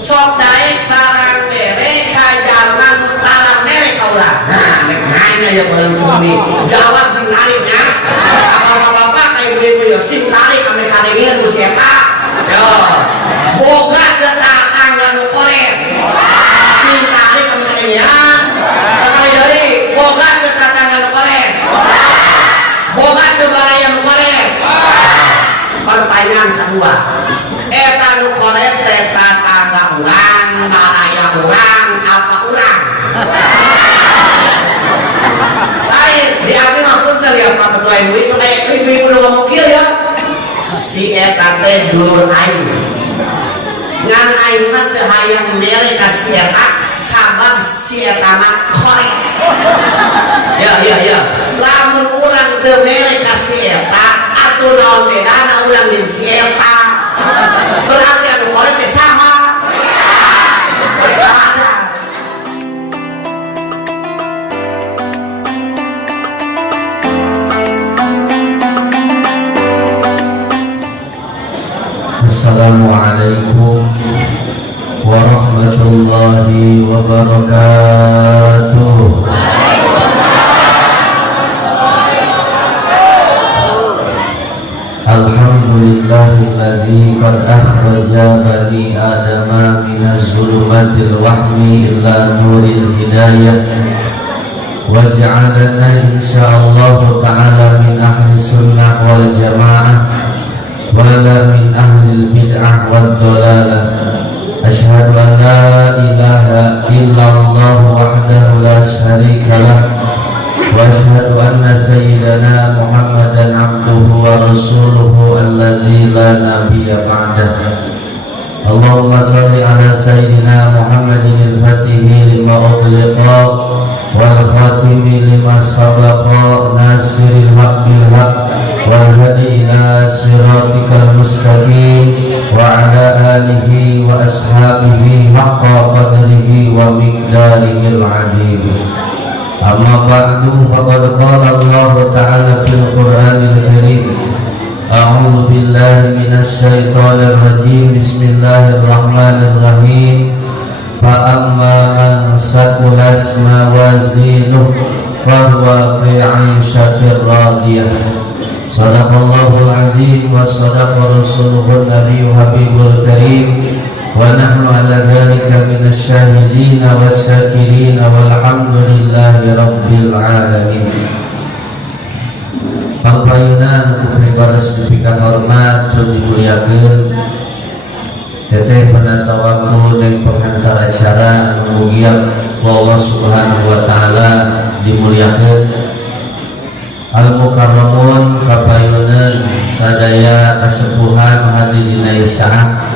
sok daek barang mere ka jalma nu tara mere ka urang. Nah nek nanya ya urang cumi jawab sing nariknya bapak-bapak kayak ibu-ibu ya sing tarik ame kadengin ku si eta yo boga tetangga nu korek sing tarik ame kadengin sekali deui boga tetangga nu korek boga teu baraya nu korek. Pertanyaan kedua eta nu korek teh tetangga urang baraya urang apa urang? Di abdi mah punten ya Pak Ketua MUI supaya ibu-ibu nu ngomong kieu ya. Si eta teh dulur aing. Ngan aing mah teu hayang mere ka si eta sabab si eta mah korek. Ya. Lamun urang teu mere ka si eta atuh naon bedana urang jeung si eta? Berarti anu korek teh saha? Korek sadar. Assalamualaikum warahmatullahi wabarakatuh. Alhamdulillahilladzi qad akhraja bani adama minaz zulumatil wahmi ila nuril hidayah wa ja'alana insyaallah ta'ala min ahli sunnah wal jamaah wala min ahlil bid'ah wad dalalah. Asyhadu an la ilaha illallah wahdahu la syarika lah wa asyhadu anna sayyidana Muhammadan abduhu wa rasuluhu alladzi la nabiyya ba'dah. Allahumma salli ala sayyidina Muhammadin al-fatihi lima ughliqa wal khatimi lima sabaqa nasiril haqq bil haqq wal hadi ila siratikal mustaqim wa ala alihi wa ashabihi haqqa qadrihi wa miqdarihil azim. Amma ba'du faqad qala Allah ta'ala fil Qur'anil Karim a'udzu billahi minasy syaithanir rajim bismillahirrahmanirrahim fa amma man saqulas mawazinuhu fa huwa fi 'ishatir radiyah. Sadaqallahul azim wa sadaqa rasuluhun nabiyyu habibul karim wa nahnu ala dhalika minasy syahidin wasyakirin walhamdulillahi rabbil alamin. Pangpayunan kupribados dipika hormat dimuliakeun teteh penata waktu dan penghantar acara mugia Allah subhanahu wa ta'ala dimuliakeun. Al-Mukarramun kapayunan sadaya kasepuhan hadirina isaah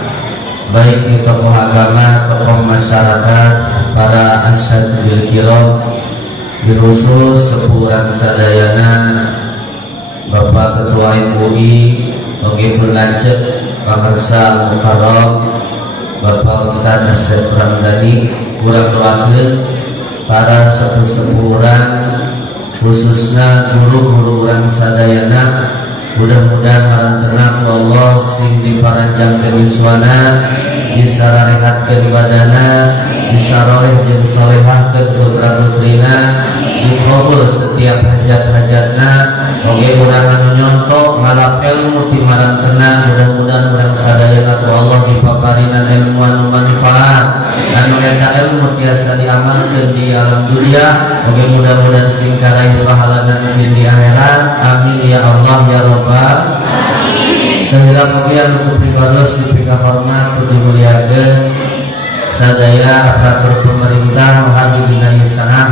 baik di tokoh agama, tokoh masyarakat, para asyadul kiram, birusus sepuran sadayana Bapak Ketua MUI oge pun lanceuk pakarsa Al-Mukarram Bapak Ustaz Nasir Ramdhani kurang doakeun para sepuh-sepuhan khususnya guru-guru orang sadayana mudah-mudahan marantena ku Allah sing diparanjangkeun wiswana disararehatkeun ibadana disaroleh jeung salehahkeun putra-putrina dikabul setiap hajat-hajatna oge urang anu nyontok ngalap ilmu ti marantena mudah-mudahan urang sadayana ku Allah dipaparinan ilmu anu manfaat anu eta ilmu tiasa diamalkeun di alam dunia oge mudah-mudahan sing karaih pahalana di akhirat amin ya Allah ya rabbal alamin. Kehilang mugian untuk pribados dipika hormat dimuliakeun sadaya aparatur pemerintah hadirina isaah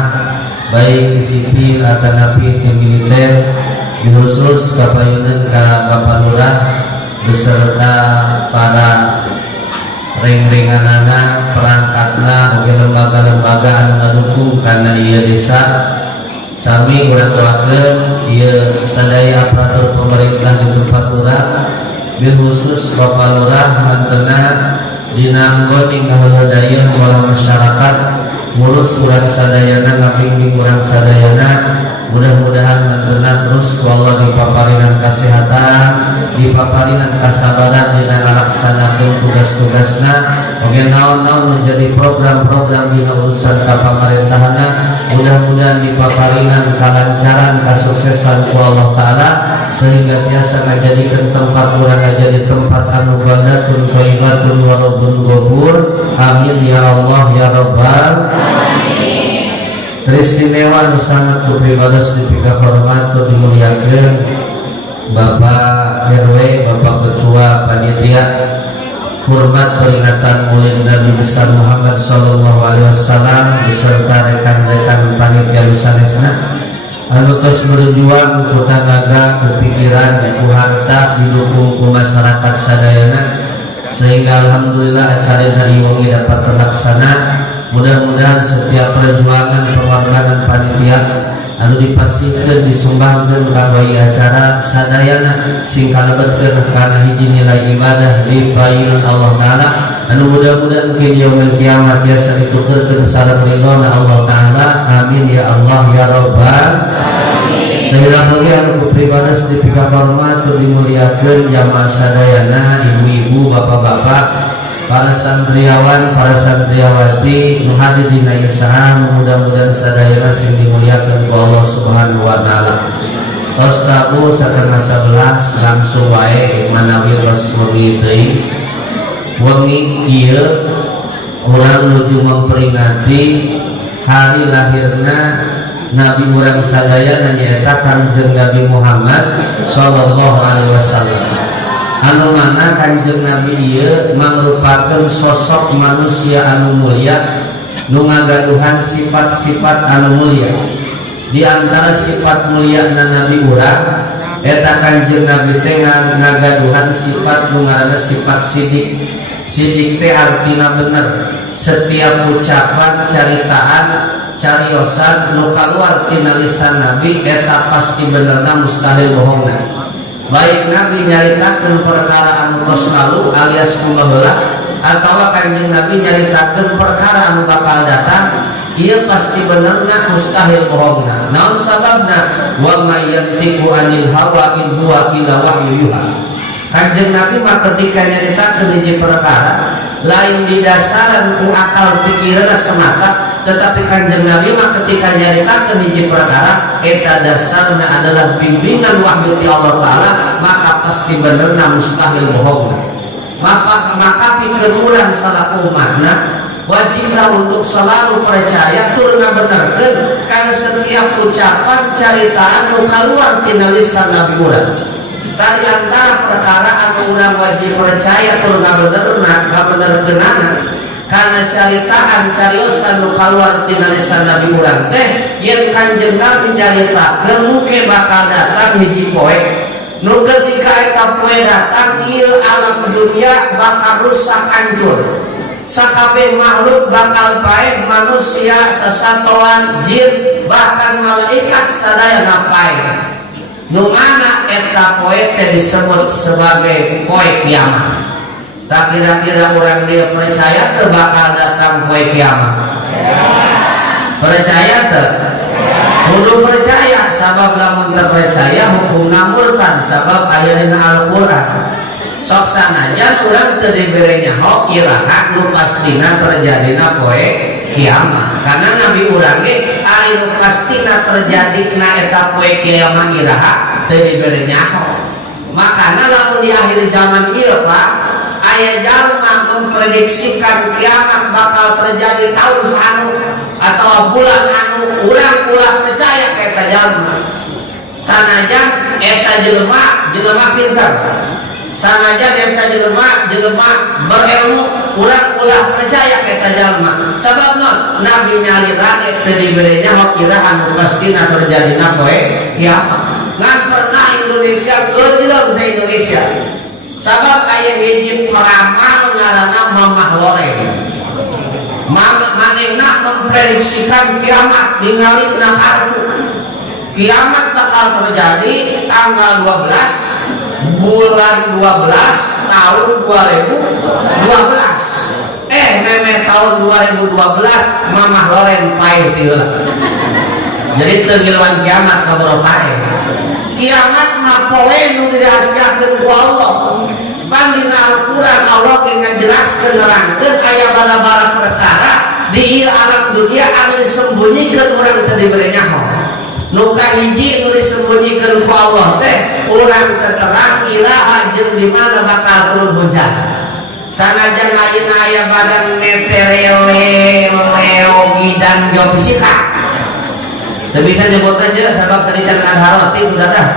baik sipil atanapi tim militer khusus kapayunan ka Bapak Lurah beserta para ring-ringanana perangkatna oge lembaga-lembaga anu ngadukung kana ieu desa sami urang doakeun ieu sadaya aparatur pemerintah di tempat urang bil khusus Bapak Lurah mantena dina anggoning hidayah wal masyarakat ngurus urang sadayana ngabimbing urang sadayana. Mudah-mudahan nantena terus ku Allah dipaparinan kesehatan, dipaparinan kesabaran dina ngalaksanakeun tugas-tugasna, oge naon-naon menjadi program-program dina urusan kapamarentahana. Mudah-mudahan dipaparinan kelancaran, kesuksesan ku Allah taala sehingga biasa ngajadikeun tempat urang ngajadi tempat anu baldatun thayyibatun wa rabbun ghafur. Amin ya Allah ya rabbal alamin. Teristimewa nu sangat kupribados dipika hormat dimuliakeun Bapak RW, Bapak Ketua Panitia, hormat peringatan Maulid Nabi besar Muhammad sallallahu alaihi wasallam beserta rekan-rekan panitia sanesna anu tos berjuang ku tanaga, ku pikiran, ku harta didukung ku masyarakat sadayana sehingga alhamdulillah acarana ieu dapat terlaksana. Mudah-mudahan setiap perjuangan pengorbanan panitia anu dipastikan disumbangkan kanggo acara sadayana sing kalebetkeun kana hiji nilai ibadah di paeun Allah taala anu mudah-mudahan ke yaumil kiamat biasa ditukerkeun sareng ridhona Allah taala. Amin ya Allah ya rabbal alamin. Dahilah anu kupribados dipika hormat dimuliakeun jamaah sadayana, ibu-ibu, bapak-bapak, para santriawan, para santriawati nu hadir dina isaha, mudah-mudahan sadayana sing dimuliakeun ku Allah Subhanahu wa taala. Tos tabu satengah 11 langsung wae manawi tos wengi teuing. Wengi ieu urang nuju memperingati hari lahirna Nabi urang sadayana nyaeta Kanjeng Nabi Muhammad sallallahu alaihi wasallam. Anu mana Kanjeng Nabi ieu mangrupakeun sosok manusia anu mulia nu ngagaduhan sifat-sifat anu mulia. Di antara sifat mulia Nabi urang eta Kanjeng Nabi teh ngagaduhan sifat nu ngaranna sifat sidik. Sidik teh artina bener. Setiap ucapan, caritaan, cariosan nu kaluar tina lisan Nabi eta pasti benerna mustahil bohongna. Baik Nabi nyaritakeun perkara anu tos lalu alias kuno heula atawa Kanjeng Nabi nyaritakeun perkara anu bakal datang, ieu pasti benerna mustahil bohongna. Naon sababna? Wa may yantiqu anil hawa in huwa illa wahyu yuha. Kanjeng Nabi mah ketika nyaritakeun hiji perkara lain didasaran ku akal pikiranna semata, tetapi Kanjeng Nabi mah ketika nyaritakeun hiji perkara eta dasarna adalah bimbingan wahyu ti Allah taala, maka pasti benerna mustahil bohongna. Maka pikeun urang salaku umatna wajibna untuk selalu percaya tur ngabenerkeun kana setiap ucapan caritaan nu kaluar tina lisan Nabi urang. Tadi antara perkara anu urang wajib percaya tur ngabenerkeunana karena caritaan cariosan nu kaluar tina lisan Nabi urang teh yen Kanjeng Nabi nyaritakeun muke bakal datang hiji poe nu ketika eta poe datang ieu alam dunia bakal rusak hancur. Sakabeh makhluk bakal pae, manusia, sasatoan, jin, bahkan malaikat sadayana pae. Nu mana eta poe teh disebut sebagai poe kiamat. Tak kira-kira orang dia percaya teu bakal datang poe kiamat? Percaya teu? Kudu percaya, sabab lamun teu percaya hukumna murtad sabab aya dina Al-Qur'an. Sok sanajan urang teu dibere nyaho iraha nu pastina terjadina poe kiamat. Karena Nabi urang ge ari nu pastina terjadina eta poe kiamat iraha teu dibere nyaho. Makana lamun di akhir zaman ieu Pak, aya jalma memprediksikan kiamat bakal terjadi tahun sanu atau bulan anu urang ulah percaya ka eta jalma. Sanajan eta jelema pinter. Sanajan eta jelema berilmu, urang ulah percaya ka eta jalma. Sababna Nabi nyalira teu dibere nyaho kira anu pastina terjadina poe kiamat. Ngan pernah Indonesia geudeuleuh sa Indonesia. Sabab aya hiji peramal ngaranna Mamah Loreng. Manehna memprediksikan kiamat ningalina kartu. Kiamat bakal terjadi tanggal 12 bulan 12 tahun 2012. meme tahun 2012 Mamah Loren pae tieulah. Jadi tengilwan kiamat kaboro pae. Kiamat mah poe nu dirahasiakeun ku Allah. Banding Al-Quran Allah ge ngajelaskeun nerangkeun aya bara-bara perkara di ieu alam dunia anu disembunyikan urang teu dibere nyaho. Nu kahiji nu disembunyikan ku Allah teh urang teu terang iraha jeung di mana bakal turun hujan. Sanajan ayeuna aya badan meteorologi dan geofisika. Teu bisa nyebut aja sabab tadi can ngadharoti udah tah.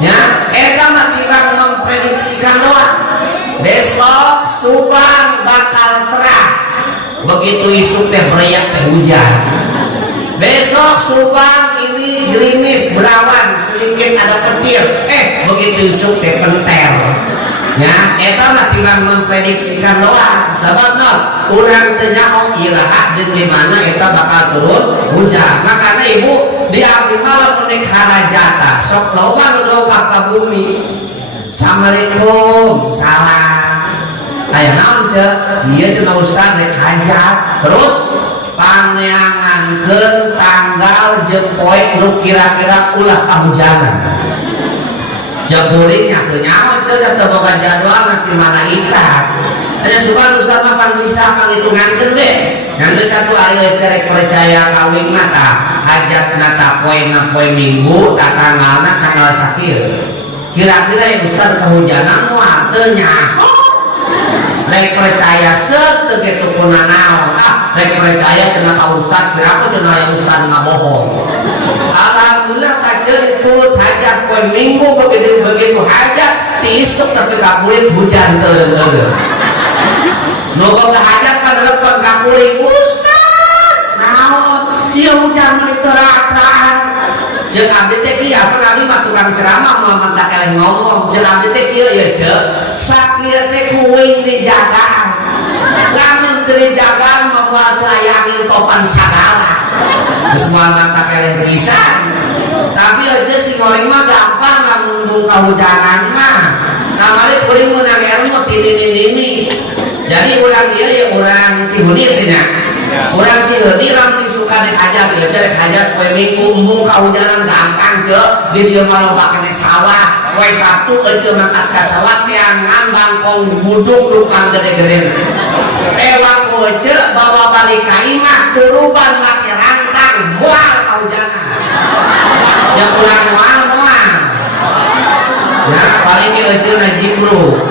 Ya, eta mah tibang memprediksikan doang. Besok Subang bakal cerah. Begitu isu teh beriak teh hujan. Besok Subang ini gerimis berawan sedikit ada petir. Begitu isu teh penter. Ya, eta mah tibang memprediksikan doang. Sabab non, urang teu nyaho iraha jeung di mana eta bakal turun hujan. Makana ibu di abdi malam menik harajata sok loba nu dongkap ka bumi. Assalamualaikum, salam. Aya naon ceuk? Ieu cenah ustaz rek hajat. Terus panyangankeun tanggal jeung poe nu kira-kira ulah kahujanan. Jaguringnya teu nyaho ceuk da teu boga jadwal nanti malaikat. Aya sugan ustaz mah pan bisa kang hitungankeun we. Yang satu hari cerek percaya kawin mata hajat nata poe minggu tak tanggalna tanggal sakit. Kira-kira yang ustaz kehujanan moal teu nyaho. Rek percaya seut kitu kuna naon. Rek percaya cenah ka ustaz kira cenah aya ustaz ngabohong. Alhamdulillah kajeut turut hajat poe minggu begitu hajat tiisuk tapi kakulit hujan teureun-teureun. Nogo hajat pada lepan kakuling ustaz naon ieu hujan mah diterak-terak jeung abdi teh kieu pan abdi mah tukang ceramah mah tak eleh ngomong jeung abdi teh kieu ya ceuk sakieu teh kuing dijagaan lamun teu dijagaan mah moal teu aya angin topan sagala geus moal tak eleh pisan tapi aja si goreng mah gampang lamun mung kahujanan mah kamari kuring meunang ilmu tini-tini. Jadi orang dia ya orang Cihuni tina. Orang Cihuni lamun disuka dihajat ya cerek hajat poe minggu embung kahujanan gampang ceuk di dieu mah loba kene sawah. Poe Sabtu euceul mangkat ka sawah teangan bangkong buduk dupang gede-gedena. Tewak euceul bawa balik ka imah turuban make rantang moal kahujanan. Jeung urang moal. Ya paling ge euceul na jibru.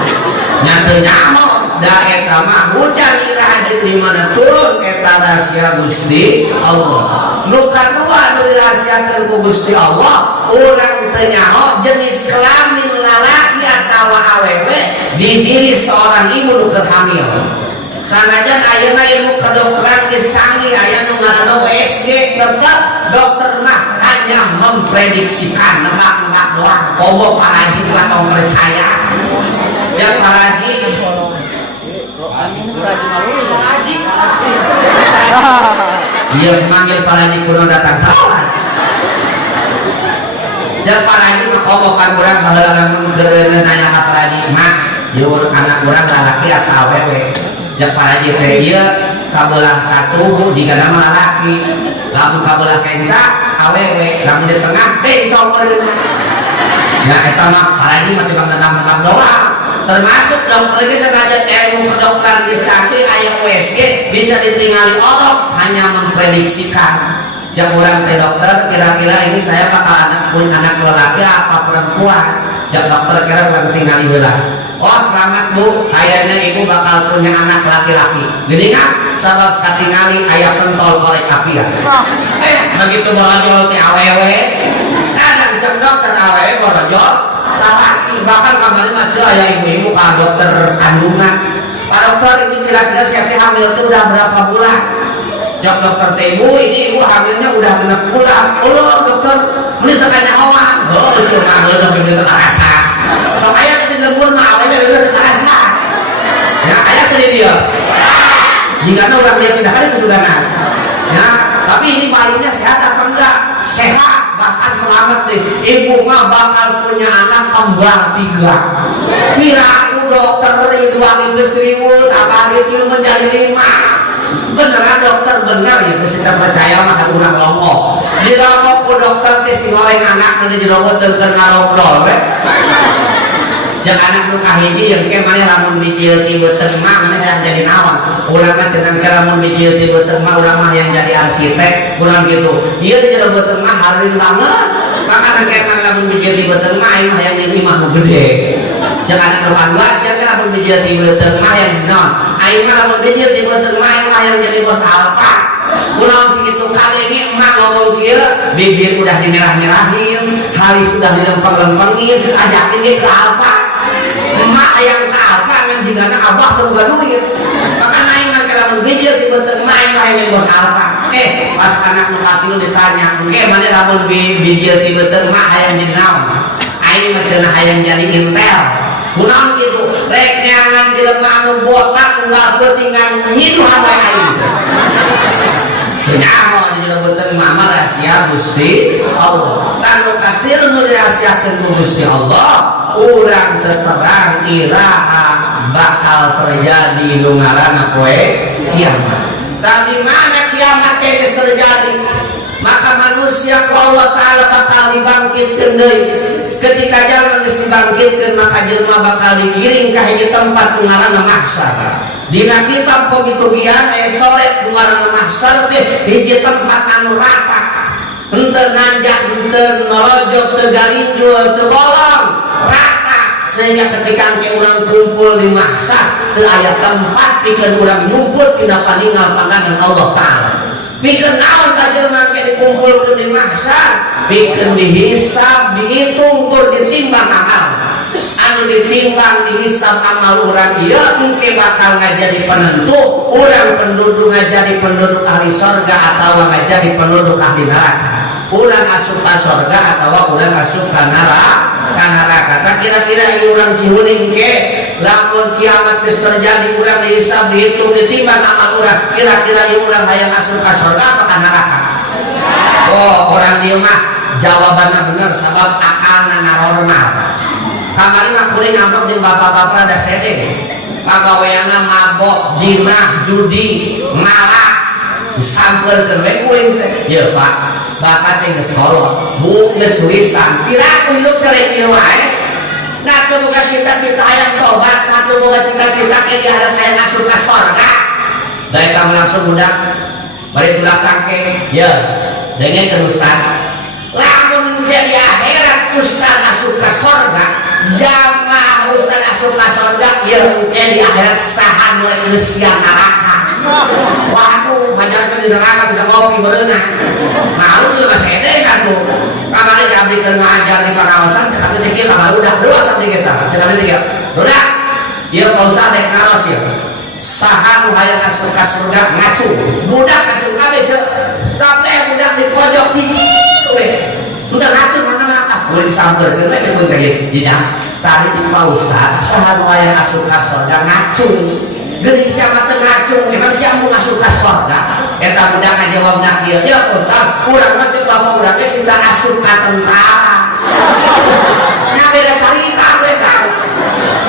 Nya teu nyaho da eta mah hujan iraha jeung di mana turun eta rahasia Gusti Allah. Nu kadua nu dirahasiakeun ku Gusti Allah, urang teu nyaho jenis kelamin lalaki atawa awewe di diri seorang ibu nu keur hamil. Sanajan ayeuna ilmu kedokteran geus canggih aya nu ngaranna USG tetep dokter mah hanya memprediksikan nebak-nebak doang. Komo paraji mah tong percaya. Jeung paraji iya manggil paraji kuno datang kawan jeung paraji mah komokan urang baheula lamun keur nanya ka paraji mah ieu anak urang lalaki atawa awewe jeung paraji teh ieu kabelah katuh jika nama lalaki lamun kabelah kenca awewe lamun di tengah bencong beunang ya eta mah paraji mah tibang nebak-nebak doang. Termasuk dokter ini sengaja ilmu kedokteran geus canggih aya USG bisa ditingali orang hanya memprediksikan. Jeung urang teh dokter kira-kira ini saya bakal anak lelaki apa perempuan. Jeung dokter kira urang tingali heula. Oh selamat Bu, kayaknya ibu bakal punya anak laki-laki. Gini kan sabab katingali aya pentol korek api ya. Begitu borojol teh awewe. Kadang jeung dokter awewe borojol laki bahkan kemarin mah aya ibu-ibu ka dokter kandungan. Pak dokter ini kira-kira saya teh hamil itu udah berapa bulan? Jawab dokter teh ibu ini ibu hamilnya udah 6 bulan. Oh dokter ini tekan nyahoan. Oh cuma udah begitu terasa. Sok aya teh lembur mah awewe udah terasa. Ya aya teh dia. Jika orang dia pindahkan itu sudah nah. Ya tapi ini bayinya sehat apa enggak? Sehat. Bahkan selamat nih, ibu mah bakal punya anak kembar 3. Kira aku dokter Ridwan itu 1000 tambah itu menjadi 5 beneran dokter bener ya kita percaya mah kurang lomo di lomo ku dokter teh si goreng anak nanti di lomo tengker ngarobrol jangan anak nu kahiji yang ke mana lamun bijil ti beuteung mah mana yang jadi naon urang mah cenah kira lamun bijil ti beuteung mah urang mah yang jadi arsitek kurang gitu ieu di jero beuteung mah hareun banget makana ke mana lamun bijil ti beuteung mah aing mah yang di imah nu gede jangan anak nu kadua sia ke lamun bijil ti beuteung mah yang naon aing mah lamun bijil ti beuteung mah aing mah yang jadi bos alfa ulah segitu kadenge emak ngomong kieu bibir udah dimerah-merahin hari sudah dilempeng-lempengin ajakin ge ke alfa emak yang ke alfa ngan jigana abah boga duit maka aing mah lamun bijil ti beuteung emak aing mah yang bos alfa pas anak nu katilu ditanya engke mane lamun bijil ti beuteung emak hayang jadi naon aing mah cenah hayang jadi intel kunaon kitu rek neangan jelema anu botak unggal pentingan nyiduhan wae aing nyaho di dalam beuteung mama rahasia Gusti Allah tanu katil nu dirahasiakeun ku Gusti Allah urang terterang iraha bakal terjadi nu ngaranna poe kiamat tapi mana kiamat teh terjadi maka manusia ku Allah taala bakal dibangkitkeun deui ketika jalma geus dibangkitkeun maka jelema bakal digiring ka hiji tempat nu ngaranna mahsyar dina kitab pemitugian aya coret ngaranna mahsyar teh hiji tempat anu rata henteu nanjak henteu nolojog teu garinjul teu bolong rata sehingga ketika engke urang kumpul di mahsyar teu aya tempat pikeun urang nyumput tina paningal pandangan Allah taala pikeun naon ka jelema engke dikumpulkeun di mahsyar pikeun dihisab dihitung tur ditimbang amal anu ditimbang dihisab amal urang ieu engke bakal ngajadi penentu urang penduduk ngajadi penduduk ahli surga atawa ngajadi penduduk ahli neraka urang asup ka surga atawa urang asup ka neraka tak kira-kira ieu urang Cihuning ke lamun kiamat geus terjadi urang dihisab dihitung ditimbang amal urang kira-kira ieu urang hayang asup ka surga apa ka neraka oh orang dieu mah jawabanna bener sabab akalna normal kamari mah kuring ngambek jeung bapak-bapak ada sede pagaweanna mabok jinah judi malak disampeurkeun we kuring teh ieu Pak bapak teh geus kolot bu geus wisan piraku hidup teh kieu wae na teu boga cita-cita hayang tobat na teu boga cita-cita ke diharap hayang asup ka surga bae kamu langsung budak bari tulak cangkeng ye dengeun Ustaz lamun di akhirat Ustaz asup ka surga jamaah Ustaz asup ka surga ieu engke di akhirat saha nu geus sia neraka waduh banyak di neraka bisa ngopi bereunah nah lu teu masede kan tuh kamari abdi keur ngajar di paraosan cek abdi teh kieu kabarudak deus abdi kita cek abdi teh budak ieu Pak Ustaz rek naros ieu saha nu hayang asup ka surga ngacu budak ngacu kabeh ceuk tapi budak di pojok cicing we udah ngacur mana mah boleh disampeurkeun we cukup teh tidak tadi cik Pak Ustaz saha nu hayang asup ka surga ngacung geuning siapa teu ngacung emang sia mau asup ka surga eta budak ngajawabna kieu ya Ustaz urang mah ceuk bapak urang ge sinta asup ka tentara nya beda carita we tah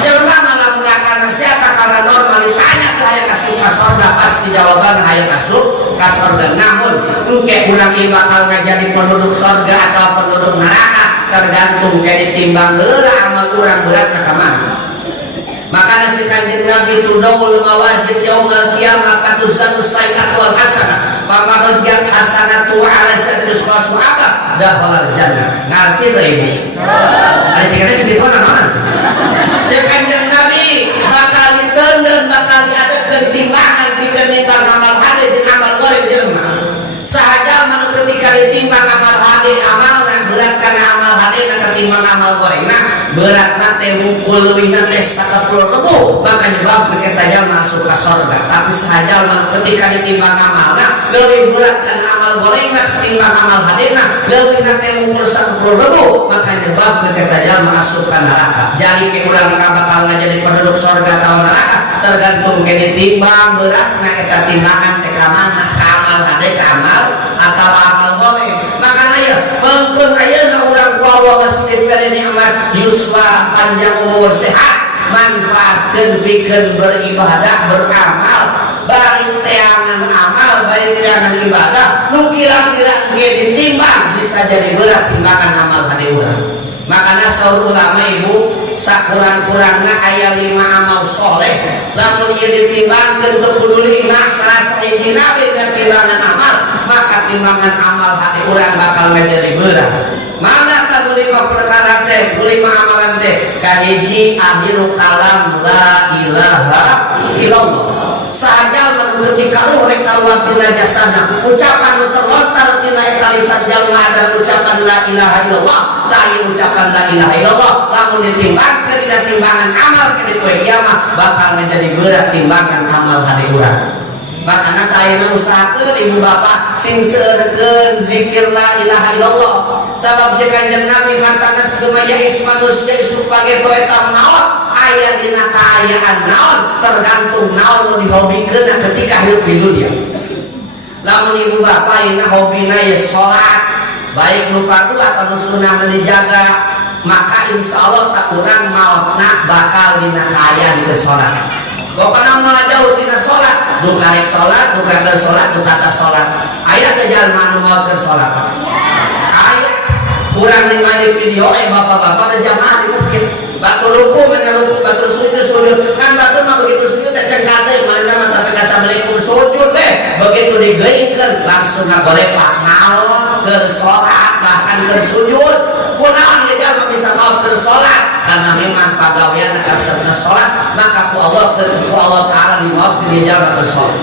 jelema malah mengakana sia kakara normal ditanya teh hayang asup ka surga pasti jawaban hayang asup ka surga namun engke urang ieu bakal ngajadi penduduk surga atau penduduk neraka tergantung ke ditimbang heula amal urang beratna ka mana makana cek Kanjeng Nabi tudaul mawajid yaumul qiyamah katuzanu sayyi'at wal hasanah maka rajat hasanatu ala sadrus qasuaba dakhalal jannah ngarti teh ibu ada cekana di mana sih cek Kanjeng Nabi bakal diteundeun bakal diadakeun timbangan dikenimbang amal hade jeung amal goreng jelema sahaja manu ketika ditimbang amal hade amalna berat kana amal hade na ketimbang amal gorengna beratna teh hungkul leuwihna teh 10.000 maka nyebabkeun eta jalma masuk ka surga tapi sahaja manu ketika ditimbang amalna leuwih berat kana amal gorengna ketimbang amal hadena leuwihna teh hungkul 10.000 maka nyebabkeun eta jalma masuk ka neraka jadi ke urang bakal ngajadi penduduk surga atau neraka tergantung ke ditimbang beratna eta timbangan teh ka mana ka amal hade ka amal atau amal goreng makanya ya mengkeun ayeuna urang ku Allah geus diberi nikmat yuswa panjang umur sehat manfaatkeun bikin beribadah beramal bari teangan amal bari teangan ibadah nu kira-kira ge ditimbang bisa jadi berat timbangan amal hade urang. Makanya saur ulama ibu sakurang-kurangna aya 5 amal soleh lamun ieu ditimbangkeun teu kudu 5 sarasa hijina dina timbangan amal maka timbangan amal hati urang bakal menjadi berat. Mana kanu 5 perkara teh 5 amalan teh kahiji akhiru kalam la ilaha illallah saja ketika ruh rek kaluar tina jasana ucapan nu terlontar tina eta lisan jalma adalah ucapan la ilaha illallah tah ucapan la ilaha illallah lamun ditimbangkeun dina timbangan amal ke poe kiamat bakal menjadi berat timbangan amal hade urang. Makana ayeuna usahakeun ibu bapak sing seureurkeun zikir la ilaha illallah sabab cek Kanjeng Nabi mantana sedaya manusia supaya eta maot aya dina kaayaan naon tergantung naon nu dihobikeun ketika hidup di dunia. Lamun ibu bapak ayeuna hobina ya salat baik nu fardu atau nu sunah dijaga maka insyaallah tak urang maotna bakal dina kaayaan ke salat. Pokoknya mah jauh tina salat, du karek salat, du kageur salat, du kata salat. Aya teh jalma nu maot keur salat. Aya. Urang ningali video bapak-bapak da jamaah di masjid. Batu ruku menga ruku, batu sujud. Kan batu mah begitu sujud teh ceng kade, marina mah tapi assalamualaikum sujud teh. Begitu digeingkeun langsung ngagolepak naon keur salat bahkan keur sujud. Kunaon ge jalma bisa maot keur salat karena memang pagawean karesepna salat maka ku Allah taala dimaot di jalma keur salat.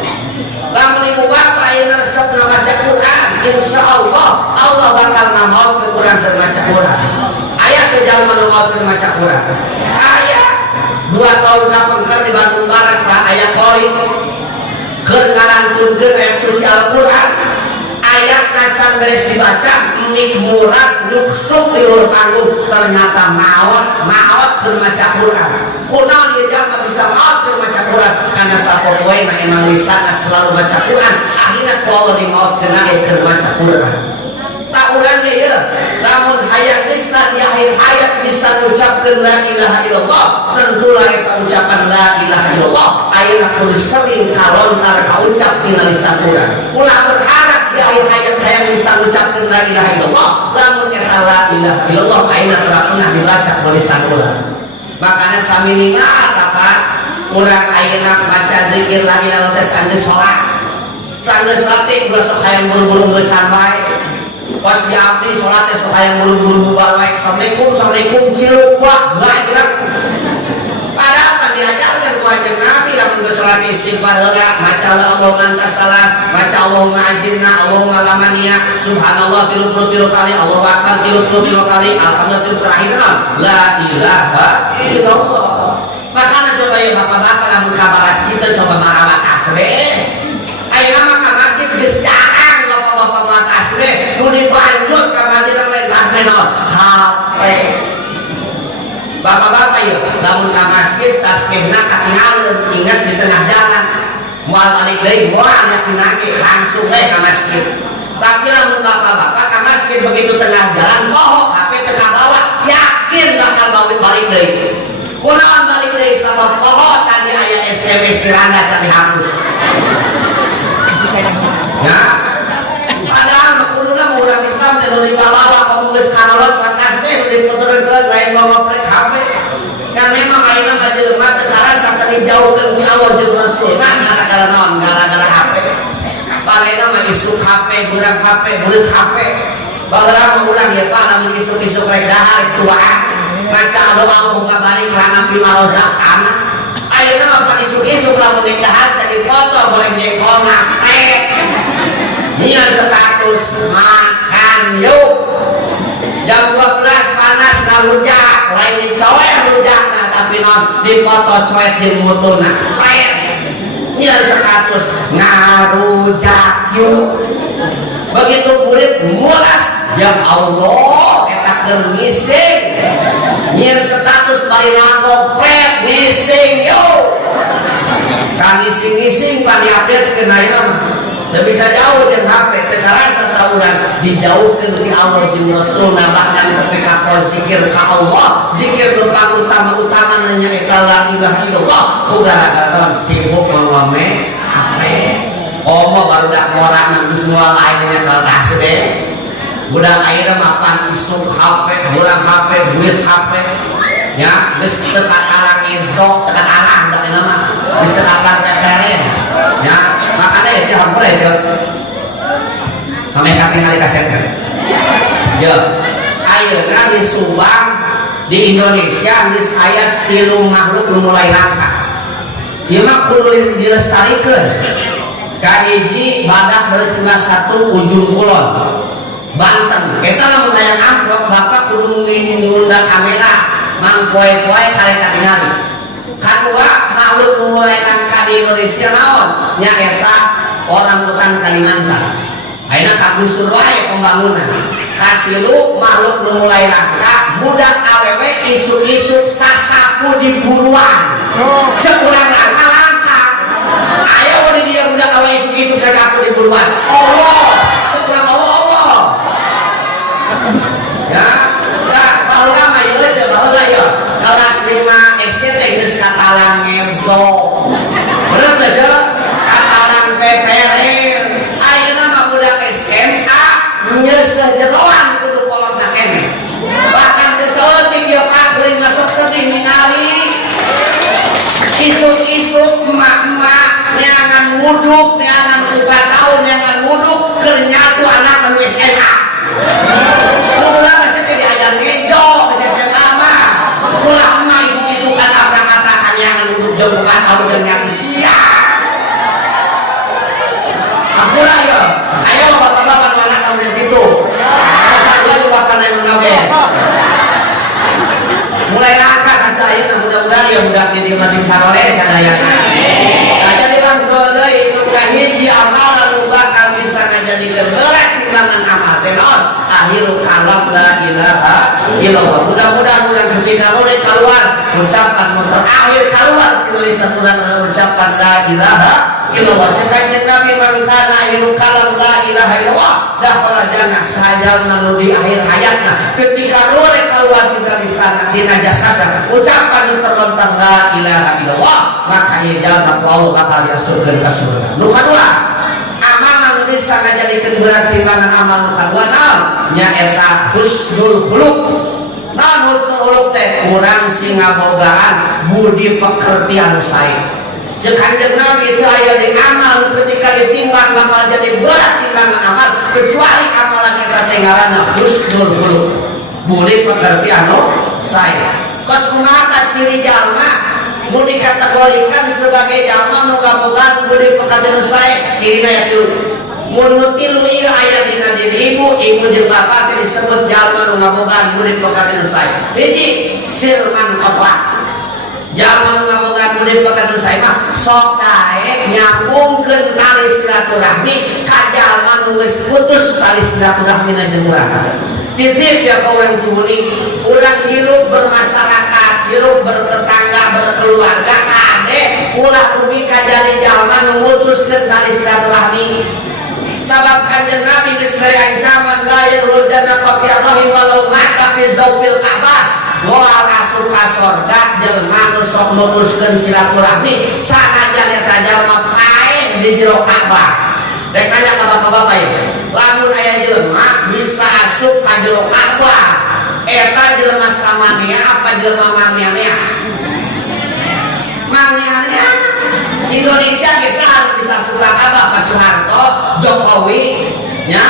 Lamun ibu bapak ayeuna resepna maca Quran insyaallah Allah bakal ngamaot ke Quran keur maca Quran. Aya teh jalma nu maot keur maca Quran. Aya 2 tahun kapengker di Bandung Barat Pak aya qori keur ngalantunkeun ayat suci Al-Qur'an. Ayat can beres dibaca mik murad nyuksuk di luar panggung ternyata maot keur maca Quran. Kunaon ieu jalma bisa maot keur maca Quran karena sapopoena emang lisanna selalu baca Quran akhirna ku Allah dimaotkeun keur maca Quran. Tak urang ge ieu lamun hayang lisan di akhir hayat bisa ngucapkeun la ilaha illallah tentulah eta ucapan la ilaha illallah ayeuna kudu sering kalontar kaucap dina lisan urang. Ulah berharap di akhir hayat hayang bisa ngucapkeun la ilaha illallah lamun eta la ilaha illallah ayeuna teu pernah dibaca ku lisan urang. Makanya saminimal apa urang ayeuna maca zikir la ilaha illallah teh sanggeus salat. Sanggeus salat teh sok hayang buru-buru geus sampai. Pas di abdi sholatnya sok hayang buru-buru bubar wae assalamualaikum ciluk wah gerak. Padahal kan diajarkan ku Kanjeng Nabi lamun geus sholat istighfar heula maca Allahumma anta salam maca Allahumma ajirna Allahumma lamania subhanallah 33 kali Allahu akbar 33 kali alhamdulillah terakhir la ilaha illallah. Makanya coba ya bapak-bapak lamun ka masjid coba marawat tasbih. Ayeuna mah ka masjid geus jarang bapak-bapak marawat tasbih. Nu dibanjut ka masjid lain tasbih naon? HP. Bapak-bapak yuk, lamun ka masjid tasbihna katinggalkeun ingat di tengah jalan. Moal balik deui moal yakin lagi langsung we ka masjid. Tapi lamun bapak-bapak ka masjid begitu tengah jalan poho HP teu kabawa yakin bakal balik deui. Kunaon balik deui sabab poho tadi aya SMS diranda can dihapus. Ya. Padahal makuluna mau urang Islam teh nu dibawa ngomong geus kanolot tasbih diputerkeun lain ngoprek HP. Yang memang ayeuna mah jelema teu karasa teh dijauhkeun ku Allah jeung Rasulna gara-gara naon? Gara-gara HP. Palena mah isuk HP, budak HP, budak HP. Baheula mah urang ieu Pak lamun isuk-isuk rek dahar tuaan. Maca Allahumma barik lana fi marozaqana. Ayeuna mah pan isuk-isuk lamun rek dahar teh dipoto goreng jengkol ngaprek. Nyian status makan yuk jam 12 panas ngarujak lain dicoet rujakna tapi non dipoto coet jeung mutuna pret nyian status ngarujak yuk begitu kulit mulas ya Allah eta keur ngising nyian status bari nanggo pret ngising yuk kan ngising-ngising pan diupdate ke naina mah dan bisa jauh jeung HP teh karasa tauran dijauhkeun ti Allah jeung Rasulna bahkan nepi ka zikir ka Allah zikir nu utama-utama nyaeta la ilaha illallah gara-gara sibuk mangwame HP omo barudak morangan geus moal lain nya kertas deh budak ayeuna mapan isuk HP budak HP burit HP ya geus teu katarang izo teu katarang da kana mah geus teu katarang peperen ya makanya ya hampura ya kami katingali kasetkeun ya ayeuna di Subang di Indonesia geus aya 3 makhluk nu mulai langka ieu mah kudu dilestarikeun kahiji badak bercuna 1 ujung kulon Banten kita lamun hayang amplop bapak kudu ngundang kamera mangpoe-poe karek katingali kadua makhluk mulai langka di Indonesia naon nyaeta orang hutan Kalimantan ayeuna kagusur wae pembangunan katilu makhluk mulai langka budak awewe isuk-isuk sasapu di buruan cek urang langka aya we dia budak awewe isuk-isuk sasapu di buruan Allah cek urang Allah ya bahula mah ieu teh bahula ya kelas 5 SD teh geus katalang ngezo bener teh je katalang peperen ayeuna mah budak SMA geus jeroan kudu kolotna keneh bahkan geus leutik ieu Pak kuring masuk sedih ningali isuk-isuk emak-emak neangan wuduk neangan 4 tahun neangan wuduk keur nyatu anak anu SMA ulah masih diajar ngejo ke SMA mah ulah emak isuk-isukan abrak-abrakan yang untuk jauhan kalau dengan sia ampura ya ayo bapak-bapak mana tahun yang itu pasal dua tuh bapak naik mengawe mulai langka kaca ayeuna mudah-mudahan ya budak di masing sarore sadayana jadi bang saudara itu kahiji amalan nu bakal bisa ngajadikeun berat timbangan amal teh naon akhirul kalam la ilaha illallah mudah-mudahan urang ketika rone keluar ucapan terakhir keluar ti lisan urang ucapan la ilaha illallah cedak Nabi mangkana akhirul kalam la ilaha illallah dakhala jannah sajal nu di akhir hayatna ketika rone keluar dari lisan dina jasadna ucapan terlontar la ilaha illallah maka ieu jalma Allah bakal diasupkeun ka surga nu kadua amalan bisa ngajadikeun berat timbangan amal nu kadua naon nyaeta husnul khuluq naon husnul khuluq teh urang sing ngabogaan budi pekerti anu sae cek Kanjeng Nabi itu aya di amal ketika ditimbang bakal jadi berat timbangan amal kecuali amalan kita tinggalana husnul khuluq budi pekerti anu sae kos kumaha ciri jalma mau dikategorikan sebagai jalma moga-moga budi pekerti anu sae cirina ya tuh munuti lu ieu aya dina diri ibu jeung bapak teh disebut jalma nu ngabogaan budi pekerti anu sae hiji silman qaflah jalma nu ngabogaan budi pekerti anu sae mah sok dae nyambungkeun tali silaturahmi ka jalma nu geus putus tali silaturahmina jeung urang titip ya ka urang Cibuning urang hirup bermasyarakat hirup bertetangga berkeluarga kade ulah rugi kajari jalma nu mutuskeun tali silaturahmi sabab Kanjeng Nabi geus beri ancaman la yadkhul jannah qati'ur rahim walau mata fi zawfil Ka'bah moal asup ka surga jelma nu sok mutuskeun silaturahmi sanajan eta jalma paen di jero Ka'bah rek nanya ka bapak-bapak ya lamun aya jelma bisa asup ka jero Ka'bah eta jelma samania apa jelma marniania marniania Indonesia geus anu bisa asup ka Ka'bah Pak Soeharto Jokowi nya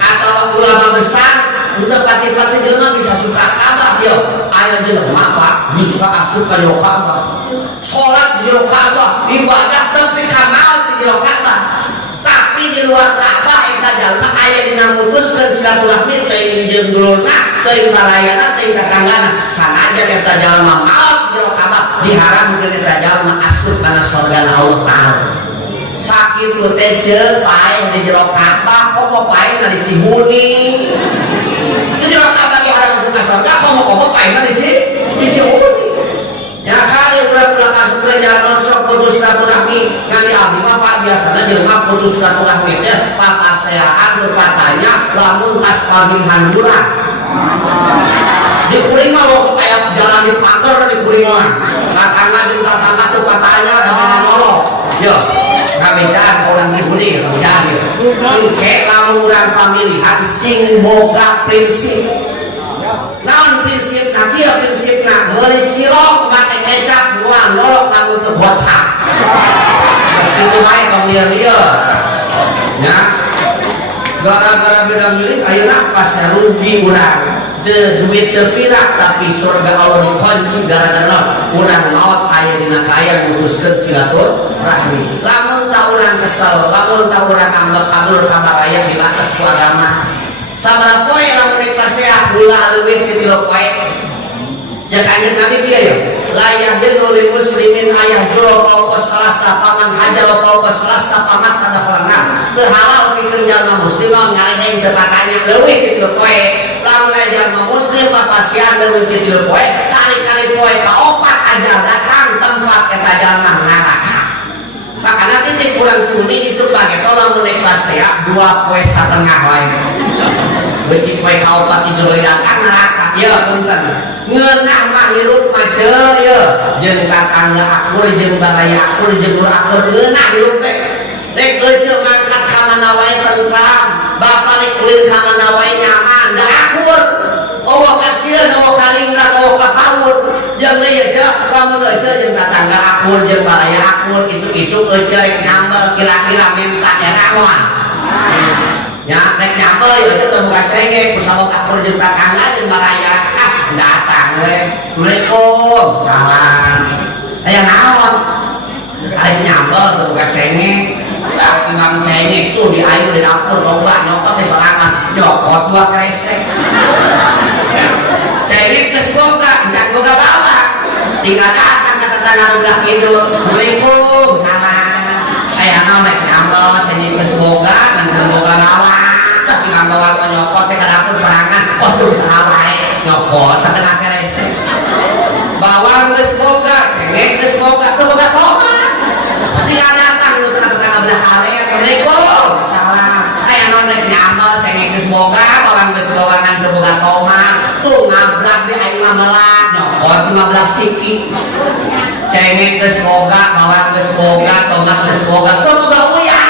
atau ulama besar untuk pati-pati jelema bisa suka Ka'bah yo aya jelema Pak bisa asup ka jero Ka'bah salat di jero Ka'bah ibadah tapi kamal di jero Ka'bah tapi di luar Ka'bah eta jalma aya dina mutuskeun silaturahmi teuing jeung dulurna teuing marayana teuing tetanggana sanajan eta jalma maot jero Ka'bah diharamkeun eta jalma asup kana surgana Allah Ta'ala sakitu teh ceuk paeh di jero Ka'bah komo paehna di Cihuni di jero Ka'bah diharam asup ka surga komo paehna di Cihuni ya kali urang termasuk ke jalan sok putus silaturahmi ngan abdi mah Pak biasana jelema putus silaturahmi teh papaseaan berpatanya lamun tas pagilihan bulan di kuring mah lo kayak jalan di pagar di kuring mah tatangga jeung tatangga tuh patanya namanya ngolok yo ngabejaan ka urang Cihuni ngabejaan yo engke lamun urang pamilihan sing boga prinsip naon prinsip na kieu prinsipna meuli cilok make kecap buang ngolok lamun teu bocah geus kitu bae tong lieur-lieur nya gara-gara beda milih ayeuna pas rugi urang de duit teu pirak tapi surga Allah dikunci gara-gara urang maot aya dina kaya mutuskeun silaturahmi lamun tah urang kesel lamun tah urang ambek kabur kabaraya di batas ku agama sabaraha poe lamun ikhlas ya ulah leuwih ti 3 poe jeung kanjeng Nabi kieu ya la yahdillu lil muslimin ayah jua pokos salasa paman haja wa pokos salasa paman tanda pelanggan teu halal pikeun jalma muslim ngareheng teu patanya leuwih ti 3 poe lamun aya jalma muslim papasian leuwih ti 3 poe kali-kali poe kaopat ajal datang tempat eta jalma neraka makana titik kurang Cihuni isuk bage tol lamun ikhlas ya 2 poe satengah wae besi poe kaopat itu datang neraka ya punten ngeunah mah hirup mah ya jeung tatangga akur jeung balaya akur jeung ur akur ngeunah hirup teh rek euceuk mangkat ka mana wae tentram bapa rek ulin ka mana wae nyaman da akur eueuh ka sieun eueuh ka linglang eueuh ka paur jeung deui eceuk lamun euceuk jeung tatangga akur jeung balaya akur isuk-isuk euceuk rek nyambel kira-kira minta era moal ya rek nyambel ya teh buka cengeng ku sabok akur jeung tatangga jeung balaya datang we Assalamualaikum salam aya naon arek nyambel teu buka cengeng lah imam cengeng tuh di ayu di dapur loba nyokot teh sorangan nyokot 2 kresek cengeng geus boga encan boga bawa tinggal datang ka tetangga belah kidul Assalamualaikum salam aya naon rek nyambel cengeng geus boga ngan boga bawa tapi imam bawa nyokot teh ka dapur sorangan kostum saha wae nyokot satengah kresek bawang geus boga cengeng geus boga teu boga tomat tinggal datang nu tengah-tengah belah hale Assalamualaikum salam aya naon rek nyambel cengeng geus boga bawang geus boga ngan teu boga tomat tuh ngablak di aing mah melat nyokot 15 siki cengeng geus boga bawang geus boga tomat geus boga teu boga uyah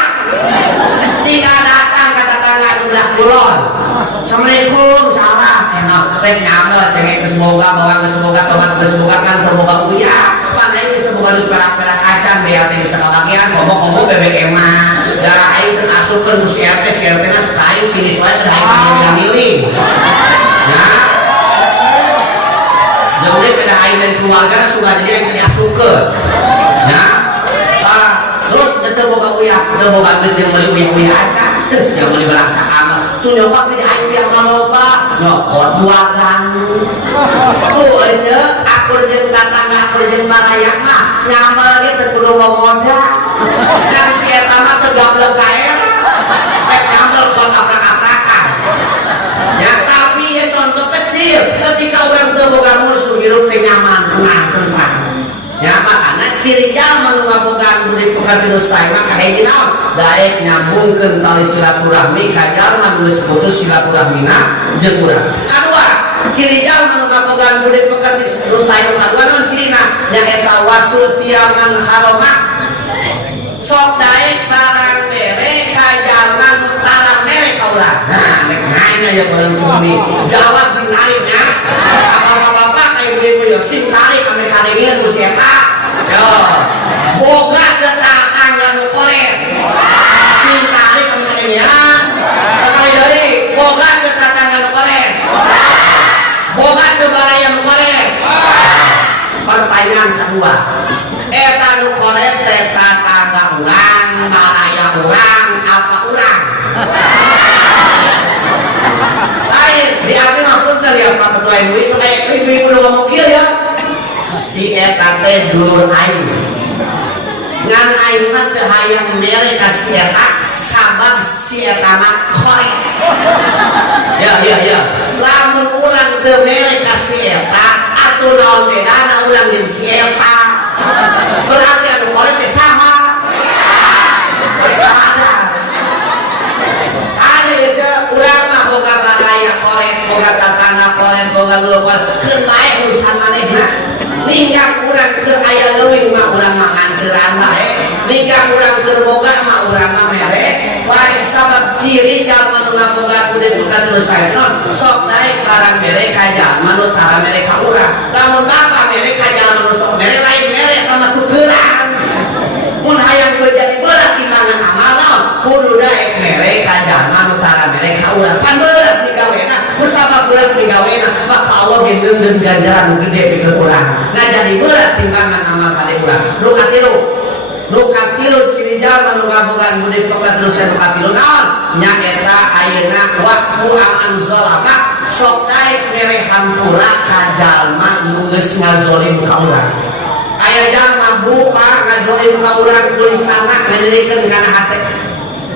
tinggal datang ka tetangga belah kulon Assalamualaikum salam enak rek nyambel cengeng geus boga bawang geus boga tomat geus boga kan teu boga uyah pandai geus teu boga duit perak-perak acan beal teh geus teu kabagian ngomong-ngomong BBM mah da aing teu asupkeun ku si RT na sekayu sini soalnya teh aing teh milih nah jeung deui pada aing dan keluargana suka jadi aing teh diasupkeun nah terus teu boga uyah teu boga duit jeung meuli uyah-uyah acan geus yang meuli balaksa amal tuh nyokot di aing teh mah loba nyokot 2 gandum tuh euceuk akur jeung tatangga akur jeung barayak mah nyambel ge teu kudu modal kan si eta mah teu gablek ka era rek nyambel buat aprak-aprakan ya tapi ya contoh kecil ketika urang teu boga musuh hirup teh nyaman tenang tentram ya makanya ciri jalma nu ngabogaan budi pekarti sae mah kahiji naon daek nyambungkeun tali silaturahmi ka jalma nu geus putus silaturahmina jeung urang kadua ciri jalma nu ngabogaan budi pekarti sae kadua naon cirina nyaeta watul tiaman haromah sok daek barang mere ka jalma nu tarang mere ka urang nah nek nanya ya urang Cihuni jawab sing nariknya bapak-bapak kayak ibu-ibu sing tarik ame kadengieun ku si eta yo boga tetangga nu koren sing tarik ame kadengieun sakali deui boga tetangga nu koren boga teu baraya nu koren pertanyaan kedua eta nu koren teh tetangga urang baraya urang apa urang di abdi mah punten ya Pak Ketua MUI sampai ibu-ibu nu ngomong kieu ya si eta teh dulur aing ngan aing mah teu hayang mere ka si eta sabab si eta mah korek ya lamun urang teu mere ka si eta atuh naon bedana urang jeung si eta Berarti anu korek teh saha? Korek sadar. Ada ya urang mah boga baraya korek, boga tatangga korek, boga lulu korek. Keur bae urusan manehna. Ninggal urang keur aya leuwih mah urang mah nganteran bae. Ninggal urang keur boga mah urang mah mere. Baik sabab ciri jalma nu ngaboga kudu terus saeton sok naik barang mere ka jalma nu tara mere ka urang. Lamun bapa mere ka jalma nu sok mere lain mere sama tukeran. Mun hayang jadi berat timbangan amal naon kudu daek mere ka jalma nu tara mere ka urang. Pan berat digawena kusabab berat digawena maka Allah ngeundeun ganjaran nu gede pikeun urang. Nah jadi berat timbangan amal kade urang. Nu katilu ciri jalma nu ngabogaan budi pekat nu saya katilu naon nyaeta ayeuna waqfu aman zalama sok daek mere hampura ka jalma nu geus ngazolim ka urang. Aya jalma bupa ngazolim ka urang tulisanna ngajerikeun kana hate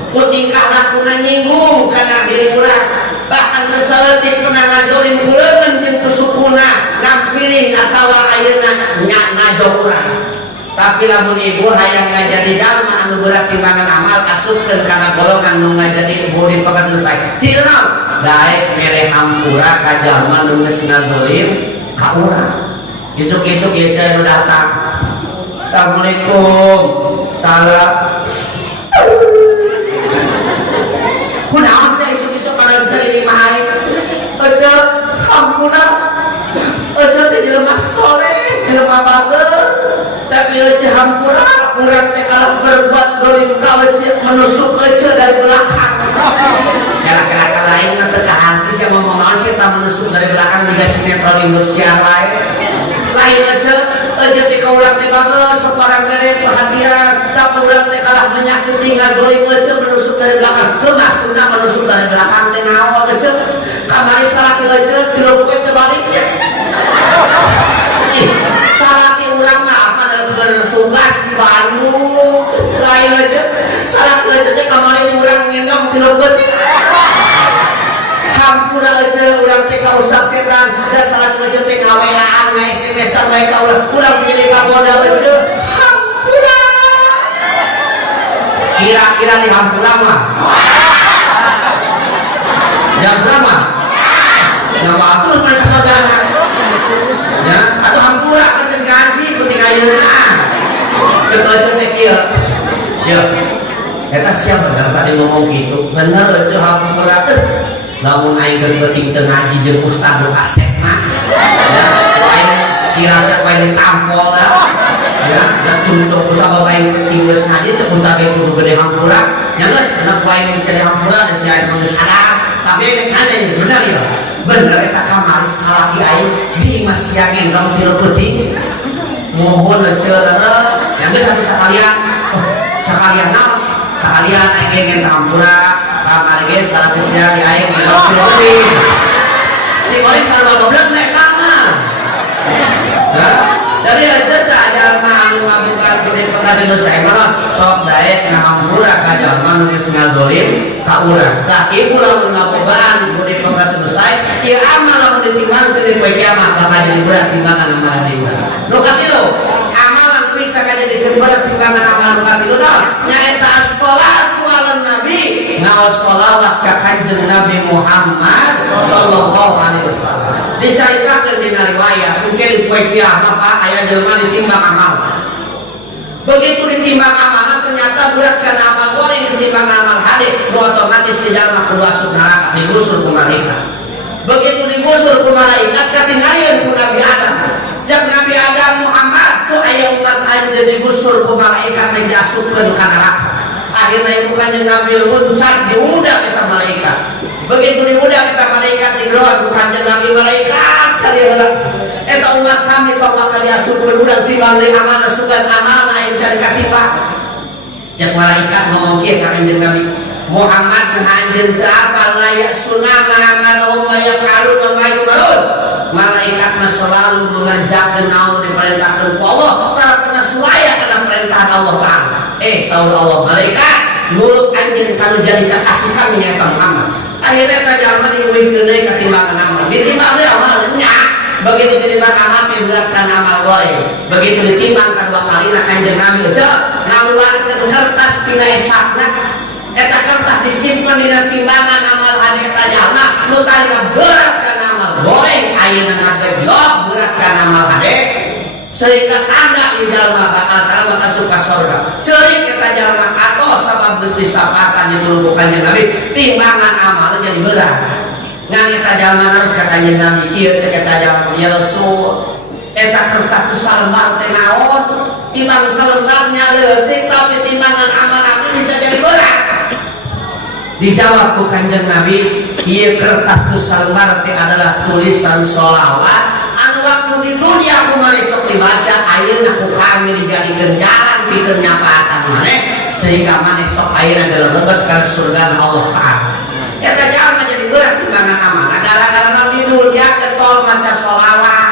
ku tingkah lakuna nyinggung kana diri urang bahkan teu saeutik pernah ngazolim kuleun jeung kusukuna nampiring atawa ayeuna ngajog urang. Tapi lamun ibu hayang ngajadi jalma anu berat timbangan amal asupkeun kana golongan nu ngajadi budi pekat nu sae. Cilna daek mere hampura ka jalma nu geus ngazolim ka urang. Isuk-isuk ieu teh nu datang. Assalamualaikum. Salam. Kunaon sih isuk-isuk kana cari lima hari? Aja hampura. Aja teh jelema soleh, jelema bager. Tapi aja hampura urang teh kalau berbuat dolim ka aja menusuk aja dari belakang. Kira-kira lain teh kahanti sia ngomong naon sih tah menusuk dari belakang juga sinetron Indonesia wae. Lain aja teh ka urang teh bagus saparang mere perhatian tapi urang teh kalah menyakiti ngadolim aja menusuk dari belakang. Lu maksudna menusuk dari belakang teh naon aja? Kamari salaki aja tilu poe teh balik ya. Salaki urang mah bertugas di Bandung lain aja salah aja teh kamari urang ngendong tilu beutik hampura aja urang teh ka usap setan da salah aja teh ka WA-an ka SMS-an wae ka urang jadi ka modal aja hampura kira-kira di hampura mah jam berapa? Nyawa terus mereka saudara ya atau hampura kan geus ngaji penting ayeuna kebaca teh kieu ya eta siapa bener tadi ngomong gitu bener itu hampura lamun aing keur penting teu ngaji jeung ustaz nu kasep mah ya aing sirasa aing ditampol ya dan contoh kusabab aing penting geus ngaji teh ustaz ge kudu gede hampura nya geus anak aing bisa di hampura dan si aing geus sadar tapi aing ada bener ya bener eta kamari salaki aing di Mas yang ngendong tilu peuting mohon aja leres yang geus atuh sakalian naon sakalian aing ngendong hampura kamari ge salaki sia di aing ngendong tilu peuting si goreng sarua goblok nek kamar ya jadi aja tak jalma anu ngabuka gede pekat anu sae mah sok daek ngahampura ka jalma nu geus ngadolim ka urang. Tah ieu lamun ngabogaan gede pekat anu sae ieu amal lamun ditimbang teh di poe kiamat bakal jadi berat timbangan amalan di urang. Nu katilu amalan bisa jadi berat timbangan amalan nu katilu naon? Nyaeta as-shalatu 'alan nabi, ngaos shalawat ka Kanjeng Nabi Muhammad sallallahu alaihi wasallam. Dicaritakeun dina riwayat mungkin di poe kiamat Pak aya jelema ditimbang amal. Begitu ditimbang amal ternyata berat karena amal goreng ditimbang amal hade, otomatis si jalma keluar neraka digusur ku malaikat. Begitu digusur ku malaikat katingalieun ku Nabi Adam. Jak Nabi Adam Muhammad tu aya umat anjeun digusur ku malaikat teh diasupkeun ka neraka. Akhirna ibu Kanjeng Nabi loncat diudak eta malaikat. Begitu diudak eta malaikat digeroan ku Kanjeng Nabi malaikat kali heula. Eta umat kami tong bakal diasupkeun urang timbang deui amanah sugan amanah aya cari katimbang. Jak malaikat ngomong kieu ka Kanjeng Nabi Muhammad ngahanjeun teu apal layak sunama manhum yaqalun wa yumarun. Malaikat mah selalu mengerjakeun naon diperintahkeun ku Allah tara pernah sulaya kana perintah Allah Taala. Saur Allah malaikat nurut anjeun kanu jadi kakasih kami nya Muhammad. Akhirnya eta jalma diluwihkeun deui ka timbangan amal. Ditimbang deui amal nya begitu ditimbang amal teh berat karena amal goreng, begitu ditimbang kedua kalina Kanjeng Nabi aja ngaluarkeun kertas tina esakna, eta kertas disimpen dina timbangan amal hade eta jalma nu tadina berat karena amal goreng ayeuna ngagejlok berat karena amal hade sehingga tanda ieu jalma bakal salamet asup ka surga. Ceurik eta jalma atos sabab geus disapatan ditulugu Kanjeng Nabi timbangan amal jadi berat. Ngan eta jalma harus ka Kanjeng Nabi kieu cek eta jalma ya Rasul eta kertas salembar teh naon timbang salembarnya leutik tapi timbangan amal aku bisa jadi berat. Dijawab ku Kanjeng Nabi ieu kertas salembar teh adalah tulisan sholawat anu waktu di dunia aku mane sok dibaca ayeuna ku kami dijadikeun jalan pikeun nyapaatan maneh sehingga maneh sok ayeuna dilebet ka surga Allah Ta'ala. Eta jalma jadi berat timbangan amal gara-gara nabi dunia getol maca sholawat.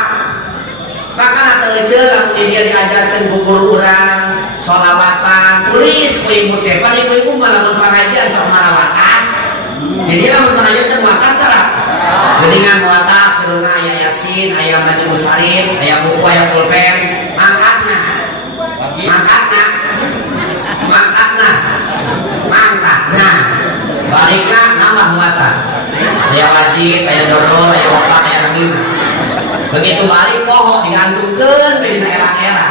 Makana teu jeul lamun dia diajarkeun ku guru urang sholawatan tulis ku ibu teh pan ibu malah mun pengajian sok marawat tas. Jadi lamun pengajian sok mawas tara. Geuningan mawas teruna aya Yasin, aya maca musarif, aya buku, aya pulpen, mangkatna. Balikna nambah muatan. Aya wajib, aya dodol, aya opak, aya ragina. Begitu balik poho digantungkeun di dina era-era.